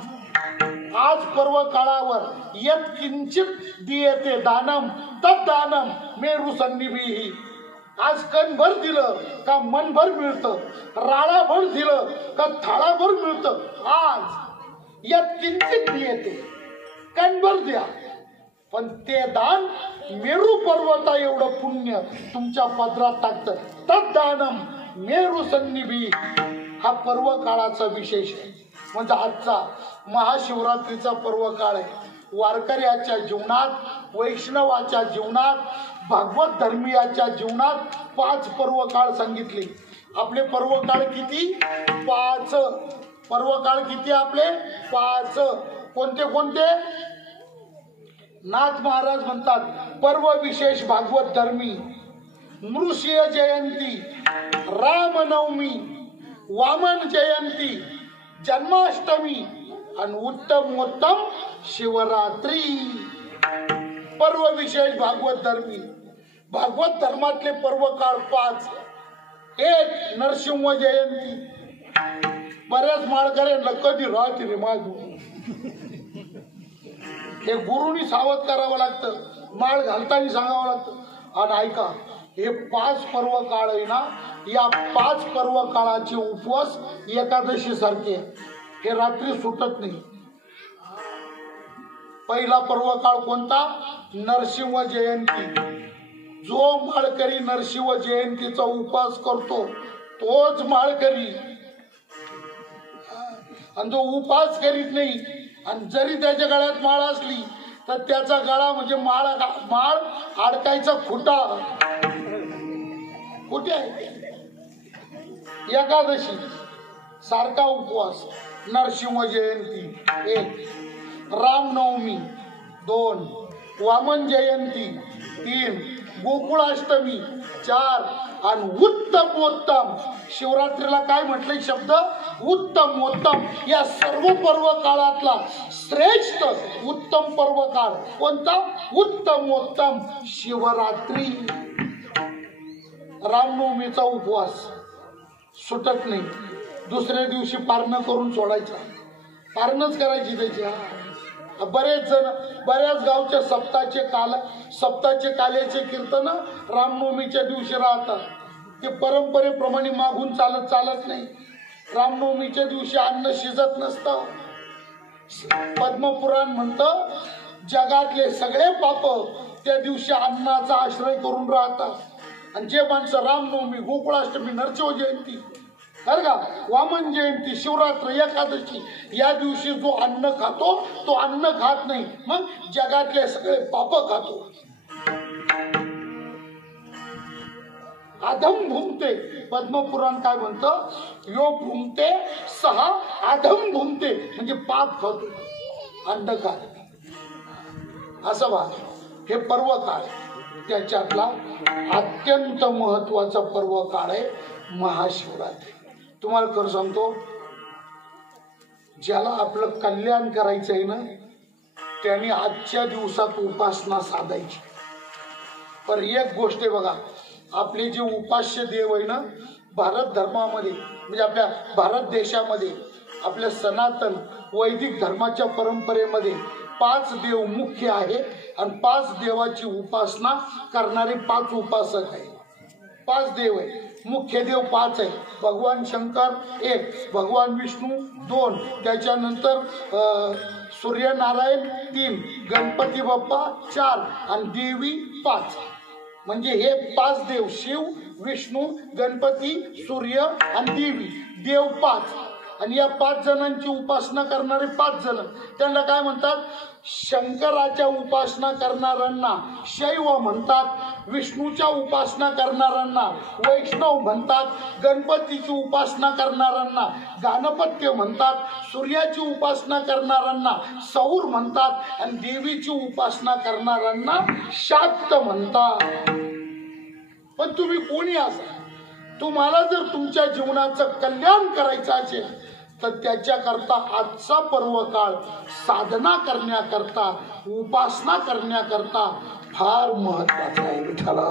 आज पर्व काळावर यत किंचित दियेते दानम तद दानम मेरु सन्निभीहि. आज कणभर दिलं का मनभर मिळतं, राळाभर दिलं का थाळाभर मिळतं. आज यत किंचित दियेते, कणभर द्या, पण ते दान मेरू पर्वता एवढं पुण्य तुमच्या पदरात टाकतं. तद दानम मेरू सन्निभी. हा पर्व काळाचा विशेष आहे. म्हणजे आजचा महाशिवरात्रीचा पर्व काळ आहे. वारकऱ्याच्या जीवनात, वैष्णवाच्या जीवनात, भागवत धर्मीयाच्या जीवनात 5 पर्व काळ सांगितले. आपले पर्व काळ किती? 5. पर्व काळ किती आपले? 5. कोणते कोणते? नाथ महाराज म्हणतात पर्व विशेष भागवत धर्मी, नृसिंह जयंती, रामनवमी, वामन जयंती, जन्माष्टमी आणि उत्तमोत्तम शिवरात्री. पर्व विशेष भागवत धर्मी. भागवत धर्मातले पर्व काळ 5. 1 नरसिंह जयंती. बऱ्याच माळकऱ्यांना कधी राहते रे माझ, हे गुरुनी सावध करावं लागतं, माळ घालताना सांगावं लागतं. आणि ऐका, हे 5 पर्व काळ आहे ना, या 5 पर्व काळाचे उपवास एकादशी सारखे, हे रात्री सुटत नाही. पहिला पर्व काळ कोणता? नरसिंह जयंती. जो माळकरी नरसिंह जयंतीचा उपवास करतो तोच माळकरी. आणि जो उपवास करीत नाही आणि जरी त्याच्या गळ्यात माळ असली तर त्याचा गळा म्हणजे माळ अडकायचा खुटा. कुठे आहे? एकादशी सारखा उपवास. नरसिंह जयंती 1, रामनवमी 2, वामन जयंती 3, गोकुळाष्टमी 4 आणि उत्तमोत्तम, शिवरात्रीला काय म्हटलंय शब्द, उत्तमोत्तम. या सर्व पर्व काळातला श्रेष्ठ उत्तम पर्व काळ कोणता, उत्तमोत्तम शिवरात्री. रामनवमीचा उपवास सुटत नाही, दुसऱ्या दिवशी पारणं करून सोडायचा, पारणच करायची त्याची. बरेच जण बऱ्याच गावच्या सप्ताचे काल्याचे कीर्तन रामनवमीच्या दिवशी राहतात. ते परंपरेप्रमाणे मागून चालत नाही. रामनवमीच्या दिवशी अन्न शिजत नसतं. पद्मपुराण म्हणतं जगातले सगळे पाप त्या दिवशी अन्नाचा आश्रय करून राहतात. आणि जे माणसं रामनवमी, गोकुळाष्टमी, नरशिव जयंती, बरं का, वामन जयंती, शिवरात्र, एकादशी या दिवशी जो अन्न खातो तो अन्न खात नाही, मग जगातले सगळे पाप खातो. अधम भुंगते, पद्मपुराण काय म्हणतं, यो भुंगते सहा अधम भुंगते, म्हणजे पाप खातो, अन्न खात. असं बा हे पर्व काळ, त्याच्यातला अत्यंत महत्वाचा पर्व काळ आहे महाशिवरात्री. तुम्हाला खरं सांगतो, ज्याला आपलं कल्याण करायचं आहे ना, त्यांनी आजच्या दिवसात उपासना साधायची. पण एक गोष्ट आहे बघा, आपले जे उपास्य देव आहे ना, भारत धर्मामध्ये म्हणजे आपल्या भारत देशामध्ये, आपल्या सनातन वैदिक धर्माच्या परंपरेमध्ये 5 देव मुख्य आहे आणि 5 देवाची उपासना करणारे 5 उपासक आहे. 5 देव आहे, मुख्य देव 5 आहे. भगवान शंकर 1, भगवान विष्णू 2, त्याच्यानंतर सूर्यनारायण 3, गणपती बाप्पा 4 आणि देवी 5. म्हणजे हे 5 देव, शिव, विष्णू, गणपती, सूर्य आणि देवी, देव 5. आणि या 5 जणांची उपासना करणारे 5 जण, त्यांना काय म्हणतात, शंकराच्या उपासना करणाऱ्यांना शैव म्हणतात, विष्णूच्या उपासना करणाऱ्यांना वैष्णव म्हणतात, गणपतीची उपासना करणाऱ्यांना गाणपत्य म्हणतात, सूर्याची उपासना करणाऱ्यांना सौर म्हणतात आणि देवीची उपासना करणाऱ्यांना शाक्त म्हणतात. पण तुम्ही कोणी असा, तुम्हाला जर तुमच्या जीवनाचं कल्याण करायचं असेल तर त्याच्याकरता आजचा पर्व काळ साधना करण्याकरता, उपासना करण्याकरता फार महत्वाचा आहे. विठ्ठला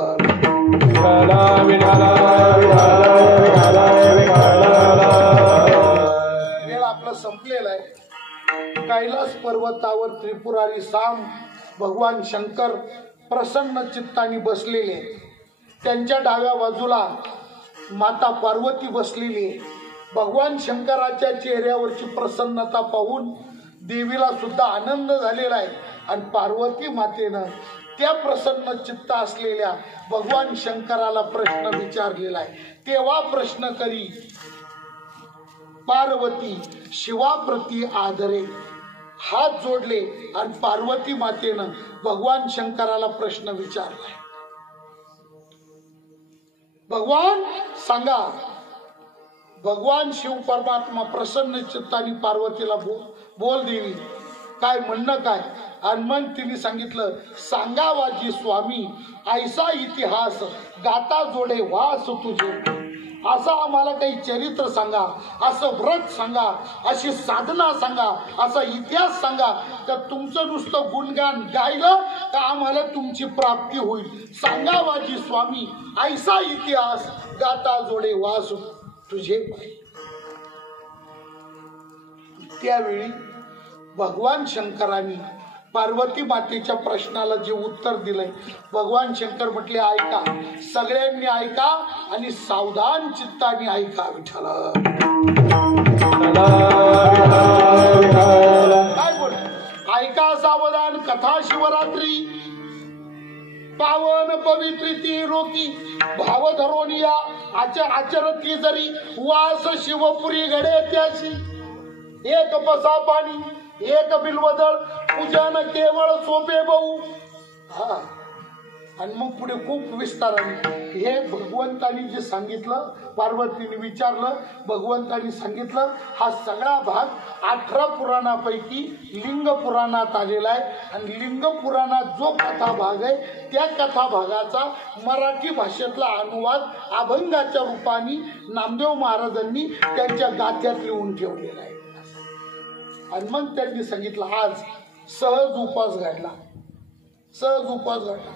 वेळ आपला संपलेला आहे. कैलास पर्वतावर त्रिपुरारी साम भगवान शंकर प्रसन्न चित्ताने बसलेले, त्यांच्या डाव्या बाजूला माता पार्वती बसलेली आहे. भगवान शंकराच्या चेहऱ्यावरची प्रसन्नता पाहून देवीला सुद्धा आनंद झालेला आहे आणि पार्वती मातेनं त्या प्रसन्न चित्त असलेल्या भगवान शंकराला प्रश्न विचारलेला आहे. तेव्हा प्रश्न करी पार्वती शिवाप्रती आदरे, हात जोडले आणि पार्वती मातेनं भगवान शंकराला प्रश्न विचारलाय. भगवान सांगा, भगवान शिव परमात्मा प्रसन्न चित्ताने पार्वतीला बोल देवी, काय म्हणणं काय. आणि मग तिने सांगितलं, सांगावाजी स्वामी ऐसा इतिहास गाता जोडे वास तुझे. असं आम्हाला काही चरित्र सांगा, असं व्रत सांगा, अशी साधना सांगा, असा इतिहास सांगा, तर तुमचं नुसतं गुणगान गायलं का आम्हाला तुमची प्राप्ती होईल. सांगावाजी स्वामी ऐसा इतिहास गाता जोडे वास तुझे. त्यावेळी भगवान शंकरांनी पार्वती मातेच्या प्रश्नाला जे उत्तर दिलंय, भगवान शंकर म्हटले, ऐका, सगळ्यांनी ऐका आणि सावधान चित्ताने ऐका. विठ्ठला काय बोल, ऐका सावधान कथा शिवरात्री, पावन पवित्री रोकी भाव धरोनिया आचरती जरी, वास शिवपुरी घडे त्याशी. एक बसा पाणी एक बिलवदळ, पूजन केवळ सोपे बहु. हा आणि मग पुढे खूप विस्ताराने हे भगवंतानी जे सांगितलं, पार्वतीने विचारलं, भगवंतानी सांगितलं. हा सगळा भाग 18 पुराणापैकी लिंग पुराणात आलेला आहे. आणि लिंग पुराणात जो कथा भाग आहे त्या कथा भागाचा मराठी भाषेतला अनुवाद अभंगाच्या रूपाने नामदेव महाराजांनी त्यांच्या गाथ्यात लिहून ठेवलेला आहे. आणि मग त्यांनी सांगितलं आज सहज उपास घडला, सहज उपास घडला.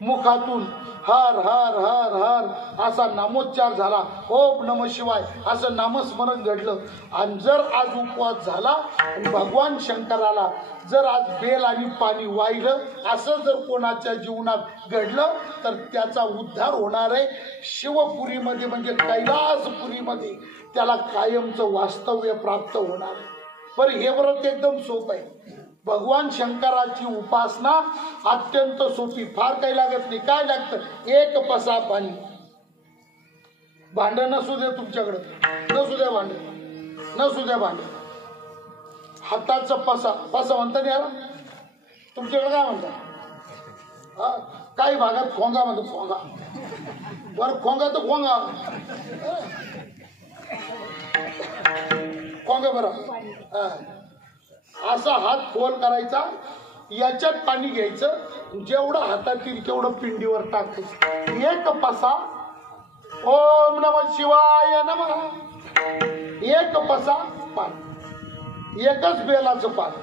मुखातून हर हर हर हर असा नामोच्चार झाला, ओम नमः शिवाय असं नामस्मरण घडलं. आणि जर आज उपवास झाला आणि भगवान शंकराला जर आज बेल आणि पाणी वाहिलं असं जर कोणाच्या जीवनात घडलं तर त्याचा उद्धार होणार आहे. शिवपुरीमध्ये म्हणजे कैलासपुरीमध्ये त्याला कायमचं वास्तव्य प्राप्त होणार आहे. पण हे व्रत एकदम सोपं आहे. भगवान शंकराची उपासना अत्यंत सोपी, फार काही लागत नाही. काय लागतं? एक पसा पाणी. भांड नसू दे तुमच्याकडे, नसू द्या भांड, नसू द्या भांड. हाताचा पसा, पसा म्हणता नाही याला तुमच्याकडे काय म्हणतात? हा, काही भागात खोंगा म्हणतो, खोंगा. बरं खोंगा तर खोंगा, खोंगा बरं. असा हात खोल करायचा, याच्यात पाणी घ्यायचं, जेवढं हातात येईल तेवढं पिंडीवर टाकायचं. एक पसा ओम नमः शिवाय नमः, एक पसा पाणी, एकच बेलाचं पाणी.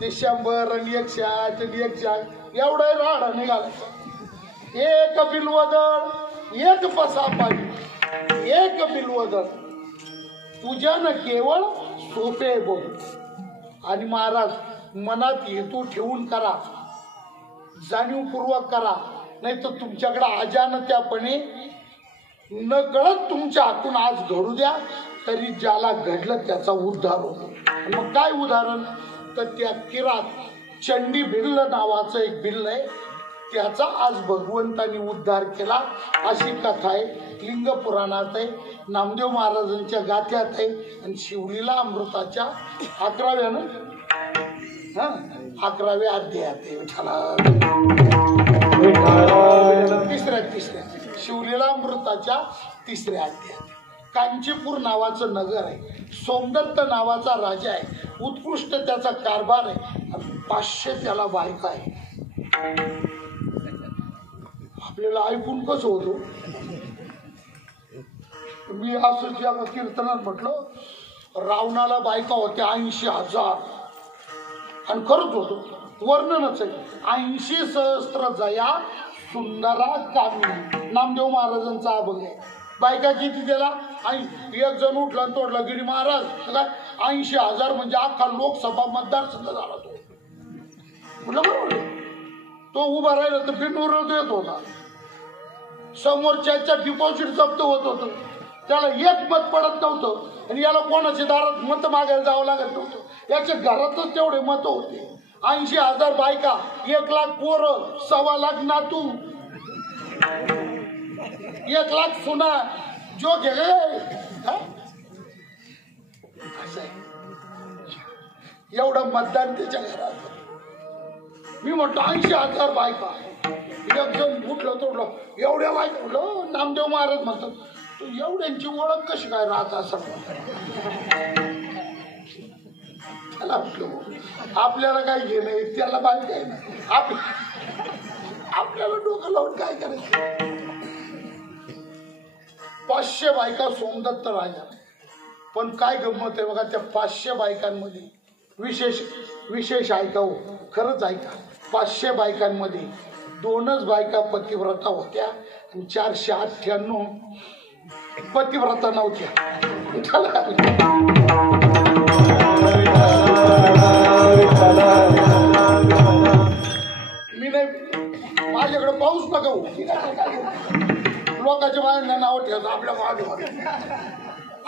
ते 100 आणि 108 आणि 108 एवढं राडा निघालायचं. एक बिल्वदळ, एक पसा पाणी, एक बिल्वदळ. पूजन केवळ सोपे बोल. आणि महाराज मनात हेतू ठेवून करा, जाणीवपूर्वक करा, नाही तर तुमच्याकडे अजाणत्यापणे न कळत तुमच्या हातून आज घडू द्या, तरी ज्याला घडलं त्याचा उद्धार होतो. मग काय उदाहरण? तर त्या किरात चंडी भिल्ल नावाचं एक भिल्ल आहे, त्याचा आज भगवंतानी उद्धार केला. अशी कथा आहे, लिंग पुराणात आहे, नामदेव महाराजांच्या गाथ्यात आहे. आणि शिवलीला अमृताच्या 11व्या अध्यायात आहे. तिसऱ्या शिवलीला अमृताच्या 3ऱ्या अध्यायात. कांचीपूर नावाचं नगर आहे, सोमदत्त नावाचा राजा आहे, उत्कृष्ट त्याचा कारभार आहे, 500 त्याला बायका आहे. आपल्याला ऐकून कसं होतो? मी असं ज्या कीर्तनात म्हटलं, रावणाला बायका होत्या 80,000. आणि खरंच होतो, वर्णनच आहे. 80 सहस्त्र जया सुंदरा कामी, नामदेव महाराजांचा अभंग आहे. बायका किती त्याला? एक जण उठला आणि तोडला गिरी महाराज, काय 80,000 म्हणजे अख्खा लोकसभा मतदारसंघ झाला तो. म्हटलं बरोबर, तो उभा राहिला तर बिनवर येत होता, समोरच्या डिपॉझिट जप्त होत होतं, त्याला एक मत पडत नव्हतं. आणि याला कोणाच्या दारात मत मागायला जावं लागत नव्हतं, याच्या घरातच तेवढे मत होते. 80,000 बायका, 1,00,000 पोरं, 1,25,000 नातू, 1,00,000 सुना, जो घे एवढं मतदान त्याच्या घरात. मी म्हटलं 80,000 बायका, एक जण उठलं तोडलं, एवढ्या बायका. म्हटलं नामदेव महाराज म्हणतात, तू एवढ्यांची ओळख कशी काय राहत असं? त्याला म्हटलं आपल्याला काय घेणं, त्याला बायका आहे ना, आपल्याला डोकं लावून काय करायचं? 500 बायका सोमदत्त राजा. पण काय गंमत आहे बघा, त्या 500 बायकांमध्ये विशेष ऐका हो, खरंच ऐका. 500 बायकांमध्ये 2च बायका पतिव्रता होत्या आणि 498 पतिव्रता नव्हत्या. मी नाही, माझ्याकडे पाऊस नका हो, लोकांच्या बायांना नाव ठेवतो आपल्या मागे.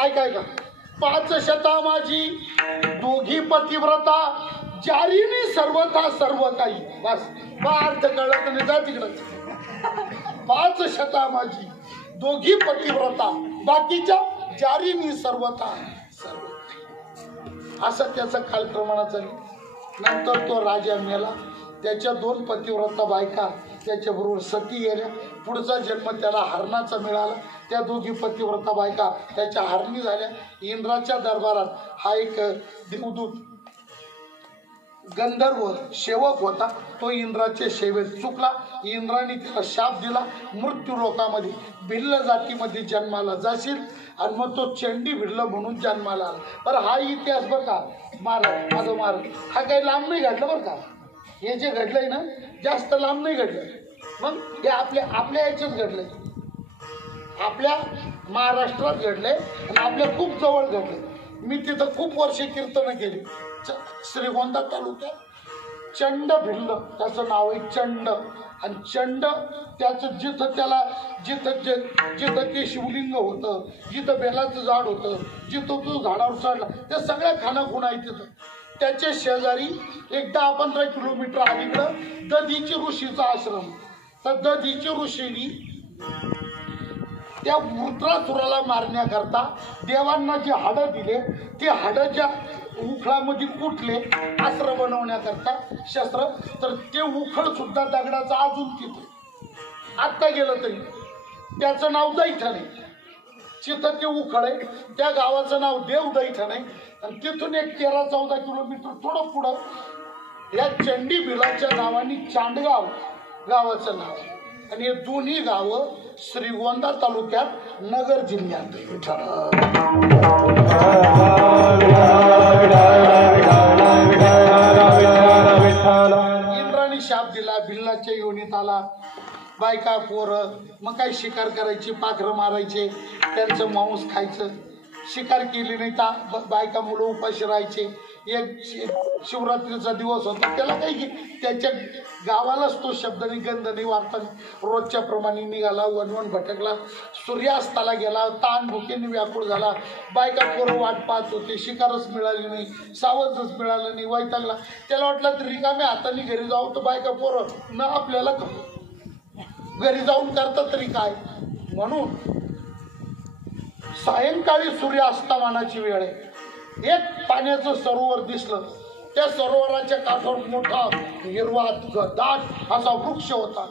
ऐका 5 शता माझी दोघी पतिव्रता, जारीनी सर्वथा सर्व काही. बस अर्थ कळत नाही, जा तिकडं. 5 शता माझी दोघी पतिव्रता, बाकीच्या जारीनी सर्वथा सर्व काही. असं त्याचं कालप्रमाणाचं. नंतर तो राजा मेला, त्याच्या 2 पतिव्रता बायका त्याच्याबरोबर सती गेल्या. पुढचा जन्म त्याला हरणाचा मिळाला. त्या दोघी पतिव्रता बायका त्याच्या हरणी झाल्या. इंद्राच्या दरबारात हा एक देवदूत गंधर्व सेवक होता. तो इंद्राच्या सेवेत चुकला. इंद्राने त्याला शाप दिला, मृत्यू लोकामध्ये भिल्ल जातीमध्ये जन्माला जाशील. आणि मग तो चंडी भिल्ल म्हणून जन्माला आला. बरं हा इतिहास बरं का महाराज, माझं महाराज हा काही लांब नाही घडलं बरं का. हे जे घडलंय ना जास्त लांब नाही घडलं. मग हे आपल्या याच्यात घडलंय, आपल्या महाराष्ट्रात घडलंय आणि आपल्या खूप जवळ घडलंय. मी तिथं खूप वर्ष कीर्तनं केली. श्रीगोंदा तालुक्यात चंड भिल्ल त्याचं नाव आहे, चंड. आणि चंड त्याचं जिथं ते शिवलिंग होतं, जिथं बेलाचं झाड होतं, जिथं तो झाडावर चढला, त्या सगळ्या खानाखुणा आहे तिथं. त्याच्या शेजारी एक 10-15 किलोमीटर अलीकडं दधीची ऋषीचा आश्रम. तर दधीची ऋषींनी त्या वृत्रासुराला मारण्याकरता देवांना जे हाडं दिले, ते हाडं ज्या उखळामध्ये कुठले अस्त्र बनवण्याकरता शस्त्र, तर ते उखळ सुद्धा दगडाचं अजून तिथे आत्ता गेलं तरी त्याचं नाव दैठण आहे. तिथं ते उखळ आहे, त्या गावाचं नाव देव दैठण आहे. आणि तिथून एक 13-14 किलोमीटर थोडं पुढं या चंडी भिलाच्या नावाने चांडगाव गावाचं नाव आहे. आणि हे दोन्ही गावं श्रीगोंदा तालुक्यात नगर जिल्ह्यात. इंद्राने शाप दिला, भिल्लाच्या योनीत आला. बायका पोरं मग काही शिकार करायची, पाखरं मारायचे, त्यांचं मांस खायचं. शिकार केली नाही तर बायका मुलं उपाशी राहायचे. एक शिवरात्रीचा दिवस होता, त्याला काही त्याच्या गावालाच तो शब्द नाही, गंध नाही, वार्ता नाही. रोजच्या प्रमाणे निघाला, वनवन भटकला, सूर्यास्ताला गेला, ताण भुकेने व्याकुळ झाला. बायका पोरं वाट पाहत होते, शिकारच मिळाली नाही, सावजच मिळालं नाही, वैतागला. त्याला वाटलं तरी रिकाम्या हाताने घरी जाऊ, तर बायका पोरं न आपल्याला घरी जाऊन करतात तरी काय. म्हणून सायंकाळी सूर्यास्तमानाची वेळ आहे. एक पाण्याचं सरोवर दिसलं. त्या सरोवराच्या काठावर मोठा हिरवा दाट असा वृक्ष होता.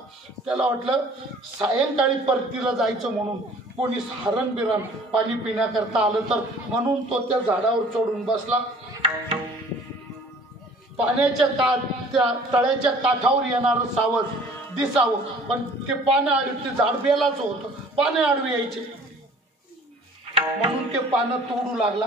त्याला वाटलं सायंकाळी परतीला जायचं, म्हणून कोणी हरण बिरण पाणी पिण्याकरता आलं तर, म्हणून तो त्या झाडावर चढून बसला. पाण्याच्या त्या तळ्याच्या काठावर येणारं सावज दिसावं, पण ते पानं आडवी, ते झाड बेलाचं होतं, पानं आडवी यायचे. म्हणून ते पानं तोडू लागला.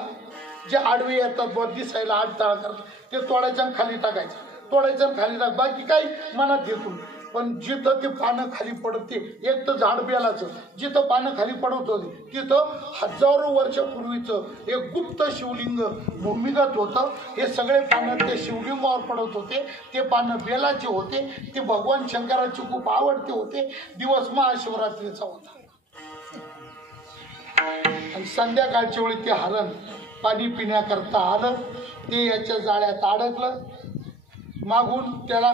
जे आडवे येतात बॉ दिसायला आडताळ करतात, ते तोडायचं खाली टाकायचं, तोडायचं खाली टाक, बाकी काही मनात येतून. पण जिथं ते पानं खाली पडते, एक तर झाड बेलाचं, जिथं पानं खाली पडत होते तिथं हजारो वर्षापूर्वीचं एक गुप्त शिवलिंग भूमिगत होतं. हे सगळे पानं त्या शिवलिंगावर पडत होते. ते पानं बेलाचे होते. ते भगवान शंकराचे खूप आवडते होते. दिवस महाशिवरात्रीचा होता. आणि संध्याकाळच्या वेळी ते हरण पाणी पिण्याकरता आलं. ते याच्या जाळ्यात अडकलं. मागून त्याला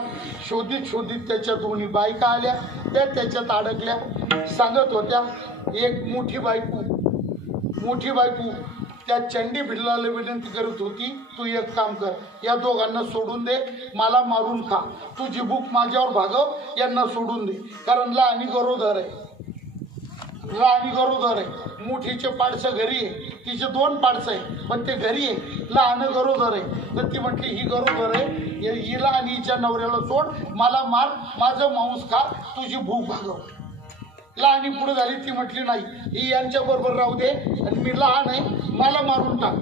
शोधित शोधित त्याच्या दोन्ही बायका आल्या. त्या त्याच्यात अडकल्या. सांगत होत्या, एक मोठी बायको त्या चंडी भिल्लाला विनंती करत होती, तू एक काम कर, या दोघांना सोडून दे, मला मारून खा, तुझी भूक माझ्यावर भागव, यांना सोडून दे. कारण लहानी गरोदर आहे. मोठीचे पाडसं घरी आहे, तिचे 2 पाडसं आहे, पण ते घरी आहे. लहान गरोदर आहे. तर ती म्हटली, ही गरोदर आहे, हिला आणि हिच्या नवऱ्याला सोड, मला मार, माझं मांस खा, तुझी भूक भागव. लहानी पुढे झाली. ती म्हटली, नाही, ही यांच्या बरोबर राहू दे, आणि मी लहान आहे, मला मारून टाक.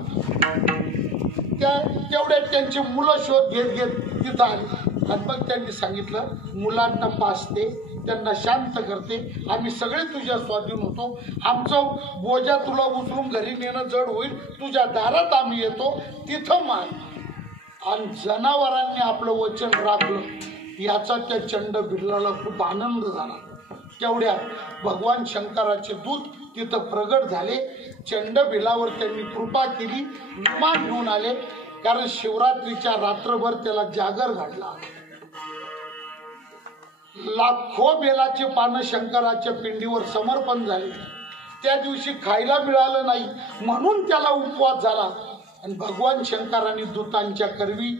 तेवढ्यात त्यांची मुलं शोध घेत तिथं आली. आणि मग त्यांनी सांगितलं, मुलांना पाजते, त्यांना शांत करते, आम्ही सगळे तुझ्या स्वाधीन होतो, आमचं बोजा तुला उचलून घरी नेणं जड होईल, तुझ्या दारात आम्ही येतो, तिथं मार. आणि जनावरांनी आपलं वचन राखलं. याचा त्या चंड भिल्लाला खूप आनंद झाला. तेवढ्यात भगवान शंकराचे दूत तिथं प्रगट झाले. चंड भिलावर त्यांनी कृपा केली, विमान घेऊन आले. कारण शिवरात्रीच्या रात्रभर त्याला जागर घडला. लाखो बेलाचे पानं शंकराच्या पिंडीवर समर्पण झाले. त्या दिवशी खायला मिळालं नाही, म्हणून त्याला उपवास झाला. आणि भगवान शंकरांनी दूतांच्या करवी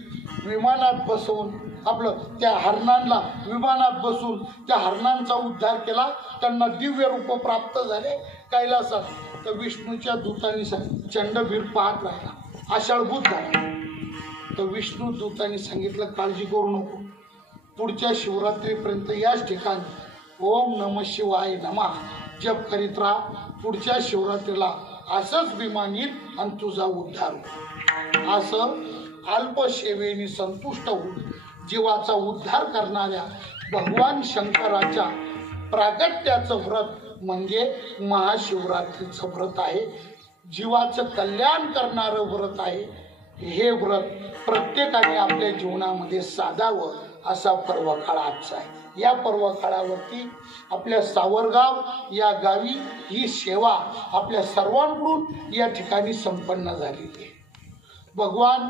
विमानात बसवून आपलं त्या हरणांना विमानात बसून त्या हरणांचा उद्धार केला, त्यांना दिव्य रूप प्राप्त झाले कैलासात. तर विष्णूच्या दूतांनी चंडभीर पाहत राहिला, आषाढभूत झाला. तर विष्णू दूतांनी सांगितलं काळजी करू नको, पुढच्या शिवरात्रीपर्यंत याच ठिकाणी ओम नमः शिवाय नमः जप करीत राहा. पुढच्या शिवरात्रीला असंच विमान येईल आणि तुझा उद्धार होईल. असं अल्पसेवेने संतुष्ट होऊन जीवाचा उद्धार करणाऱ्या भगवान शंकराच्या प्रागट्याचं व्रत म्हणजे महाशिवरात्रीचं व्रत आहे. जीवाचं कल्याण करणारं व्रत आहे. हे व्रत प्रत्येकाने आपल्या जीवनामध्ये साधावं असा पर्व काळ आजचा आहे. या पर्व काळावरती आपल्या सावरगाव या गावी ही सेवा आपल्या सर्वांकडून या ठिकाणी संपन्न झालेली आहे. भगवान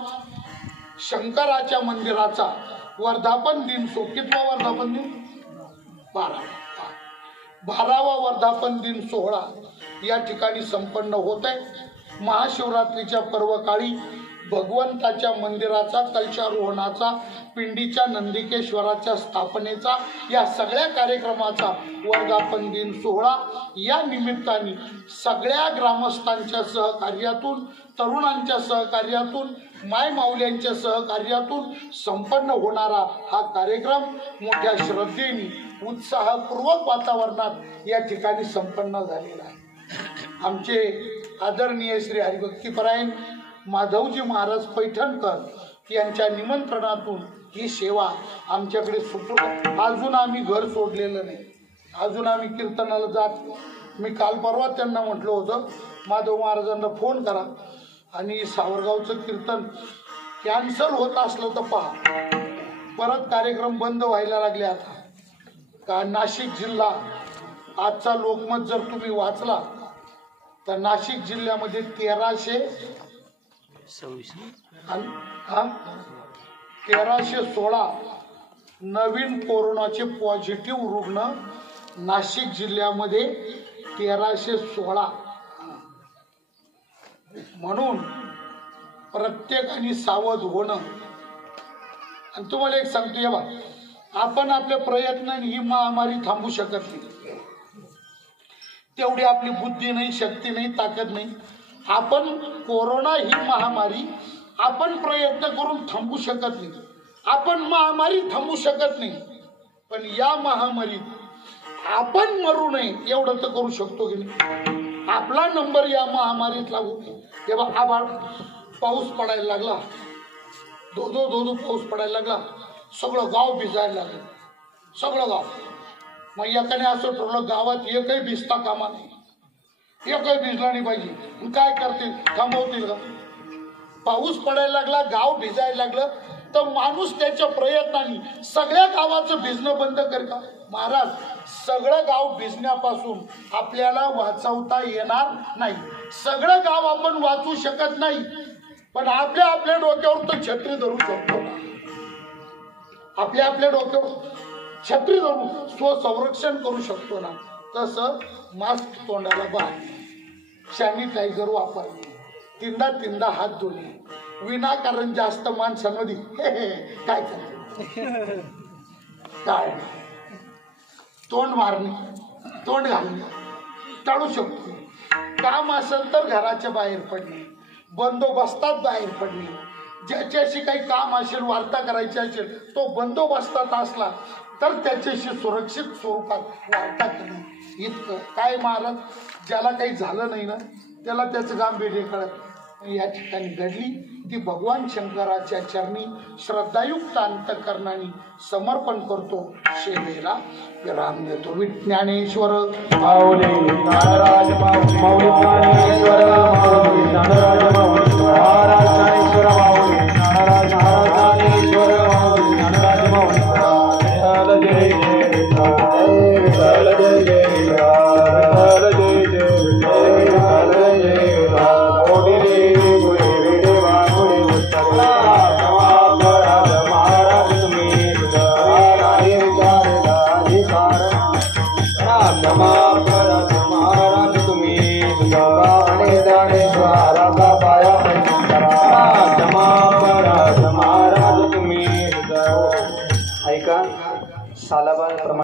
शंकराच्या मंदिराचा वर्धापन दिन कितवा वर्धापन दिन? 12वा वर्धापन दिन सोहळा या ठिकाणी संपन्न होत आहे. महाशिवरात्रीच्या पर्वकाळी भगवंताच्या मंदिराचा, कलशारोहणाचा, पिंडीच्या नंदिकेश्वराच्या स्थापनेचा, या सगळ्या कार्यक्रमाचा वर्धापन दिन सोहळा या निमित्ताने सगळ्या ग्रामस्थांच्या सहकार्यातून, तरुणांच्या सहकार्यातून, मायमाऊल्यांच्या सहकार्यातून संपन्न होणारा हा कार्यक्रम मोठ्या श्रद्धेने, उत्साहपूर्वक वातावरणात या ठिकाणी संपन्न झालेला आहे. आमचे आदरणीय श्री हरिभक्तीपरायण माधवजी महाराज पैठणकर यांच्या निमंत्रणातून ही सेवा आमच्याकडे सुपूर्द. अजून आम्ही घर सोडलेलं नाही, अजून आम्ही कीर्तनाला जात. मी काल परवा त्यांना म्हटलं होतं माधव महाराजांना फोन करा आणि सावरगावचं कीर्तन कॅन्सल होत असलं तर पहा. परत कार्यक्रम बंद व्हायला लागले आता. का नाशिक जिल्हा आजचा लोकमत जर तुम्ही वाचला तर नाशिक जिल्ह्यामध्ये 1316 नवीन कोरोनाचे पॉझिटिव्ह रुग्ण नाशिक जिल्ह्यामध्ये 1316. म्हणून प्रत्येकाने सावध होणं. आणि तुम्हाला एक सांगतो, या बा आपण आपल्या प्रयत्नाने ही महामारी थांबू शकत नाही. तेवढी आपली बुद्धी नाही, शक्ती नाही, ताकद नाही. आपण कोरोना ही महामारी आपण प्रयत्न करून थांबू शकत नाही. आपण महामारी थांबू शकत नाही, पण या महामारीत आपण मरू नये एवढं तर करू शकतो की नाही. आपला नंबर या महामारीत लागू. तेव्हा आभाळ पाऊस पडायला लागला, धो पाऊस पडायला लागला, सगळं गाव भिजायला लागलं, सगळं गाव. मग एकाने असं ठरवलं गावात एकही भिजता कामा नाही, एकही भिजला नाही पाहिजे. काय करतील, थांबवतील का? पाऊस पडायला लागला, गाव भिजायला लागलं, तर माणूस त्याच्या प्रयत्नाने सगळ्या गावाचं भिजणं बंद कर का? महाराज, सगळं गाव भिजण्यापासून आपल्याला वाचवता येणार नाही. सगळं गाव आपण वाचू शकत नाही, पण आपल्या आपल्या डोक्यावर तर छत्री धरू शकतो. आपल्या डोक्यावर छत्री धरून स्वसंरक्षण करू शकतो ना. तसं मास्क तोंडाला बांध, सॅनिटायझर वापरणे, तीनदा हात धुणे, विनाकारण जास्त माणसांमध्ये काय करते, काय तोंड मारणे, तोंड घालणे टाळू शकतो. काम असेल तर घराच्या बाहेर पडणे, बंदोबस्तात बाहेर पडणे, ज्याच्याशी काही काम असेल, वार्ता करायची असेल, तो बंदोबस्तात असला तर त्याच्याशी सुरक्षित स्वरूपात वार्ता करणे. इतकं काय महाराज, ज्याला काही झालं नाही ना त्याला त्याचं गांभीर्य कळत. या ठिकाणी घडली ती भगवान शंकराच्या चरणी श्रद्धायुक्त अंतःकरणाने समर्पण करतो. सेवेला विराम देतो. विज्ञानेश्वर माऊली नाराज माऊली ज्ञानेश्वर माऊली नाराज माऊली महाराज ज्ञानेश्वर माऊली नाराज महाराज ज्ञानेश्वर माऊली नाराज माऊली विठ्ठल जय जय विठ्ठल जय जय विठ्ठल जय जय विठ्ठल जय जय मोठी रे गुरे विडे वागुडे उत्तरा महाराज तुम्ही राही विचारला अधिकार महाराज तुम्ही बाणे दाणे स्वाराचा पाया महाराज तुम्ही प्रमाण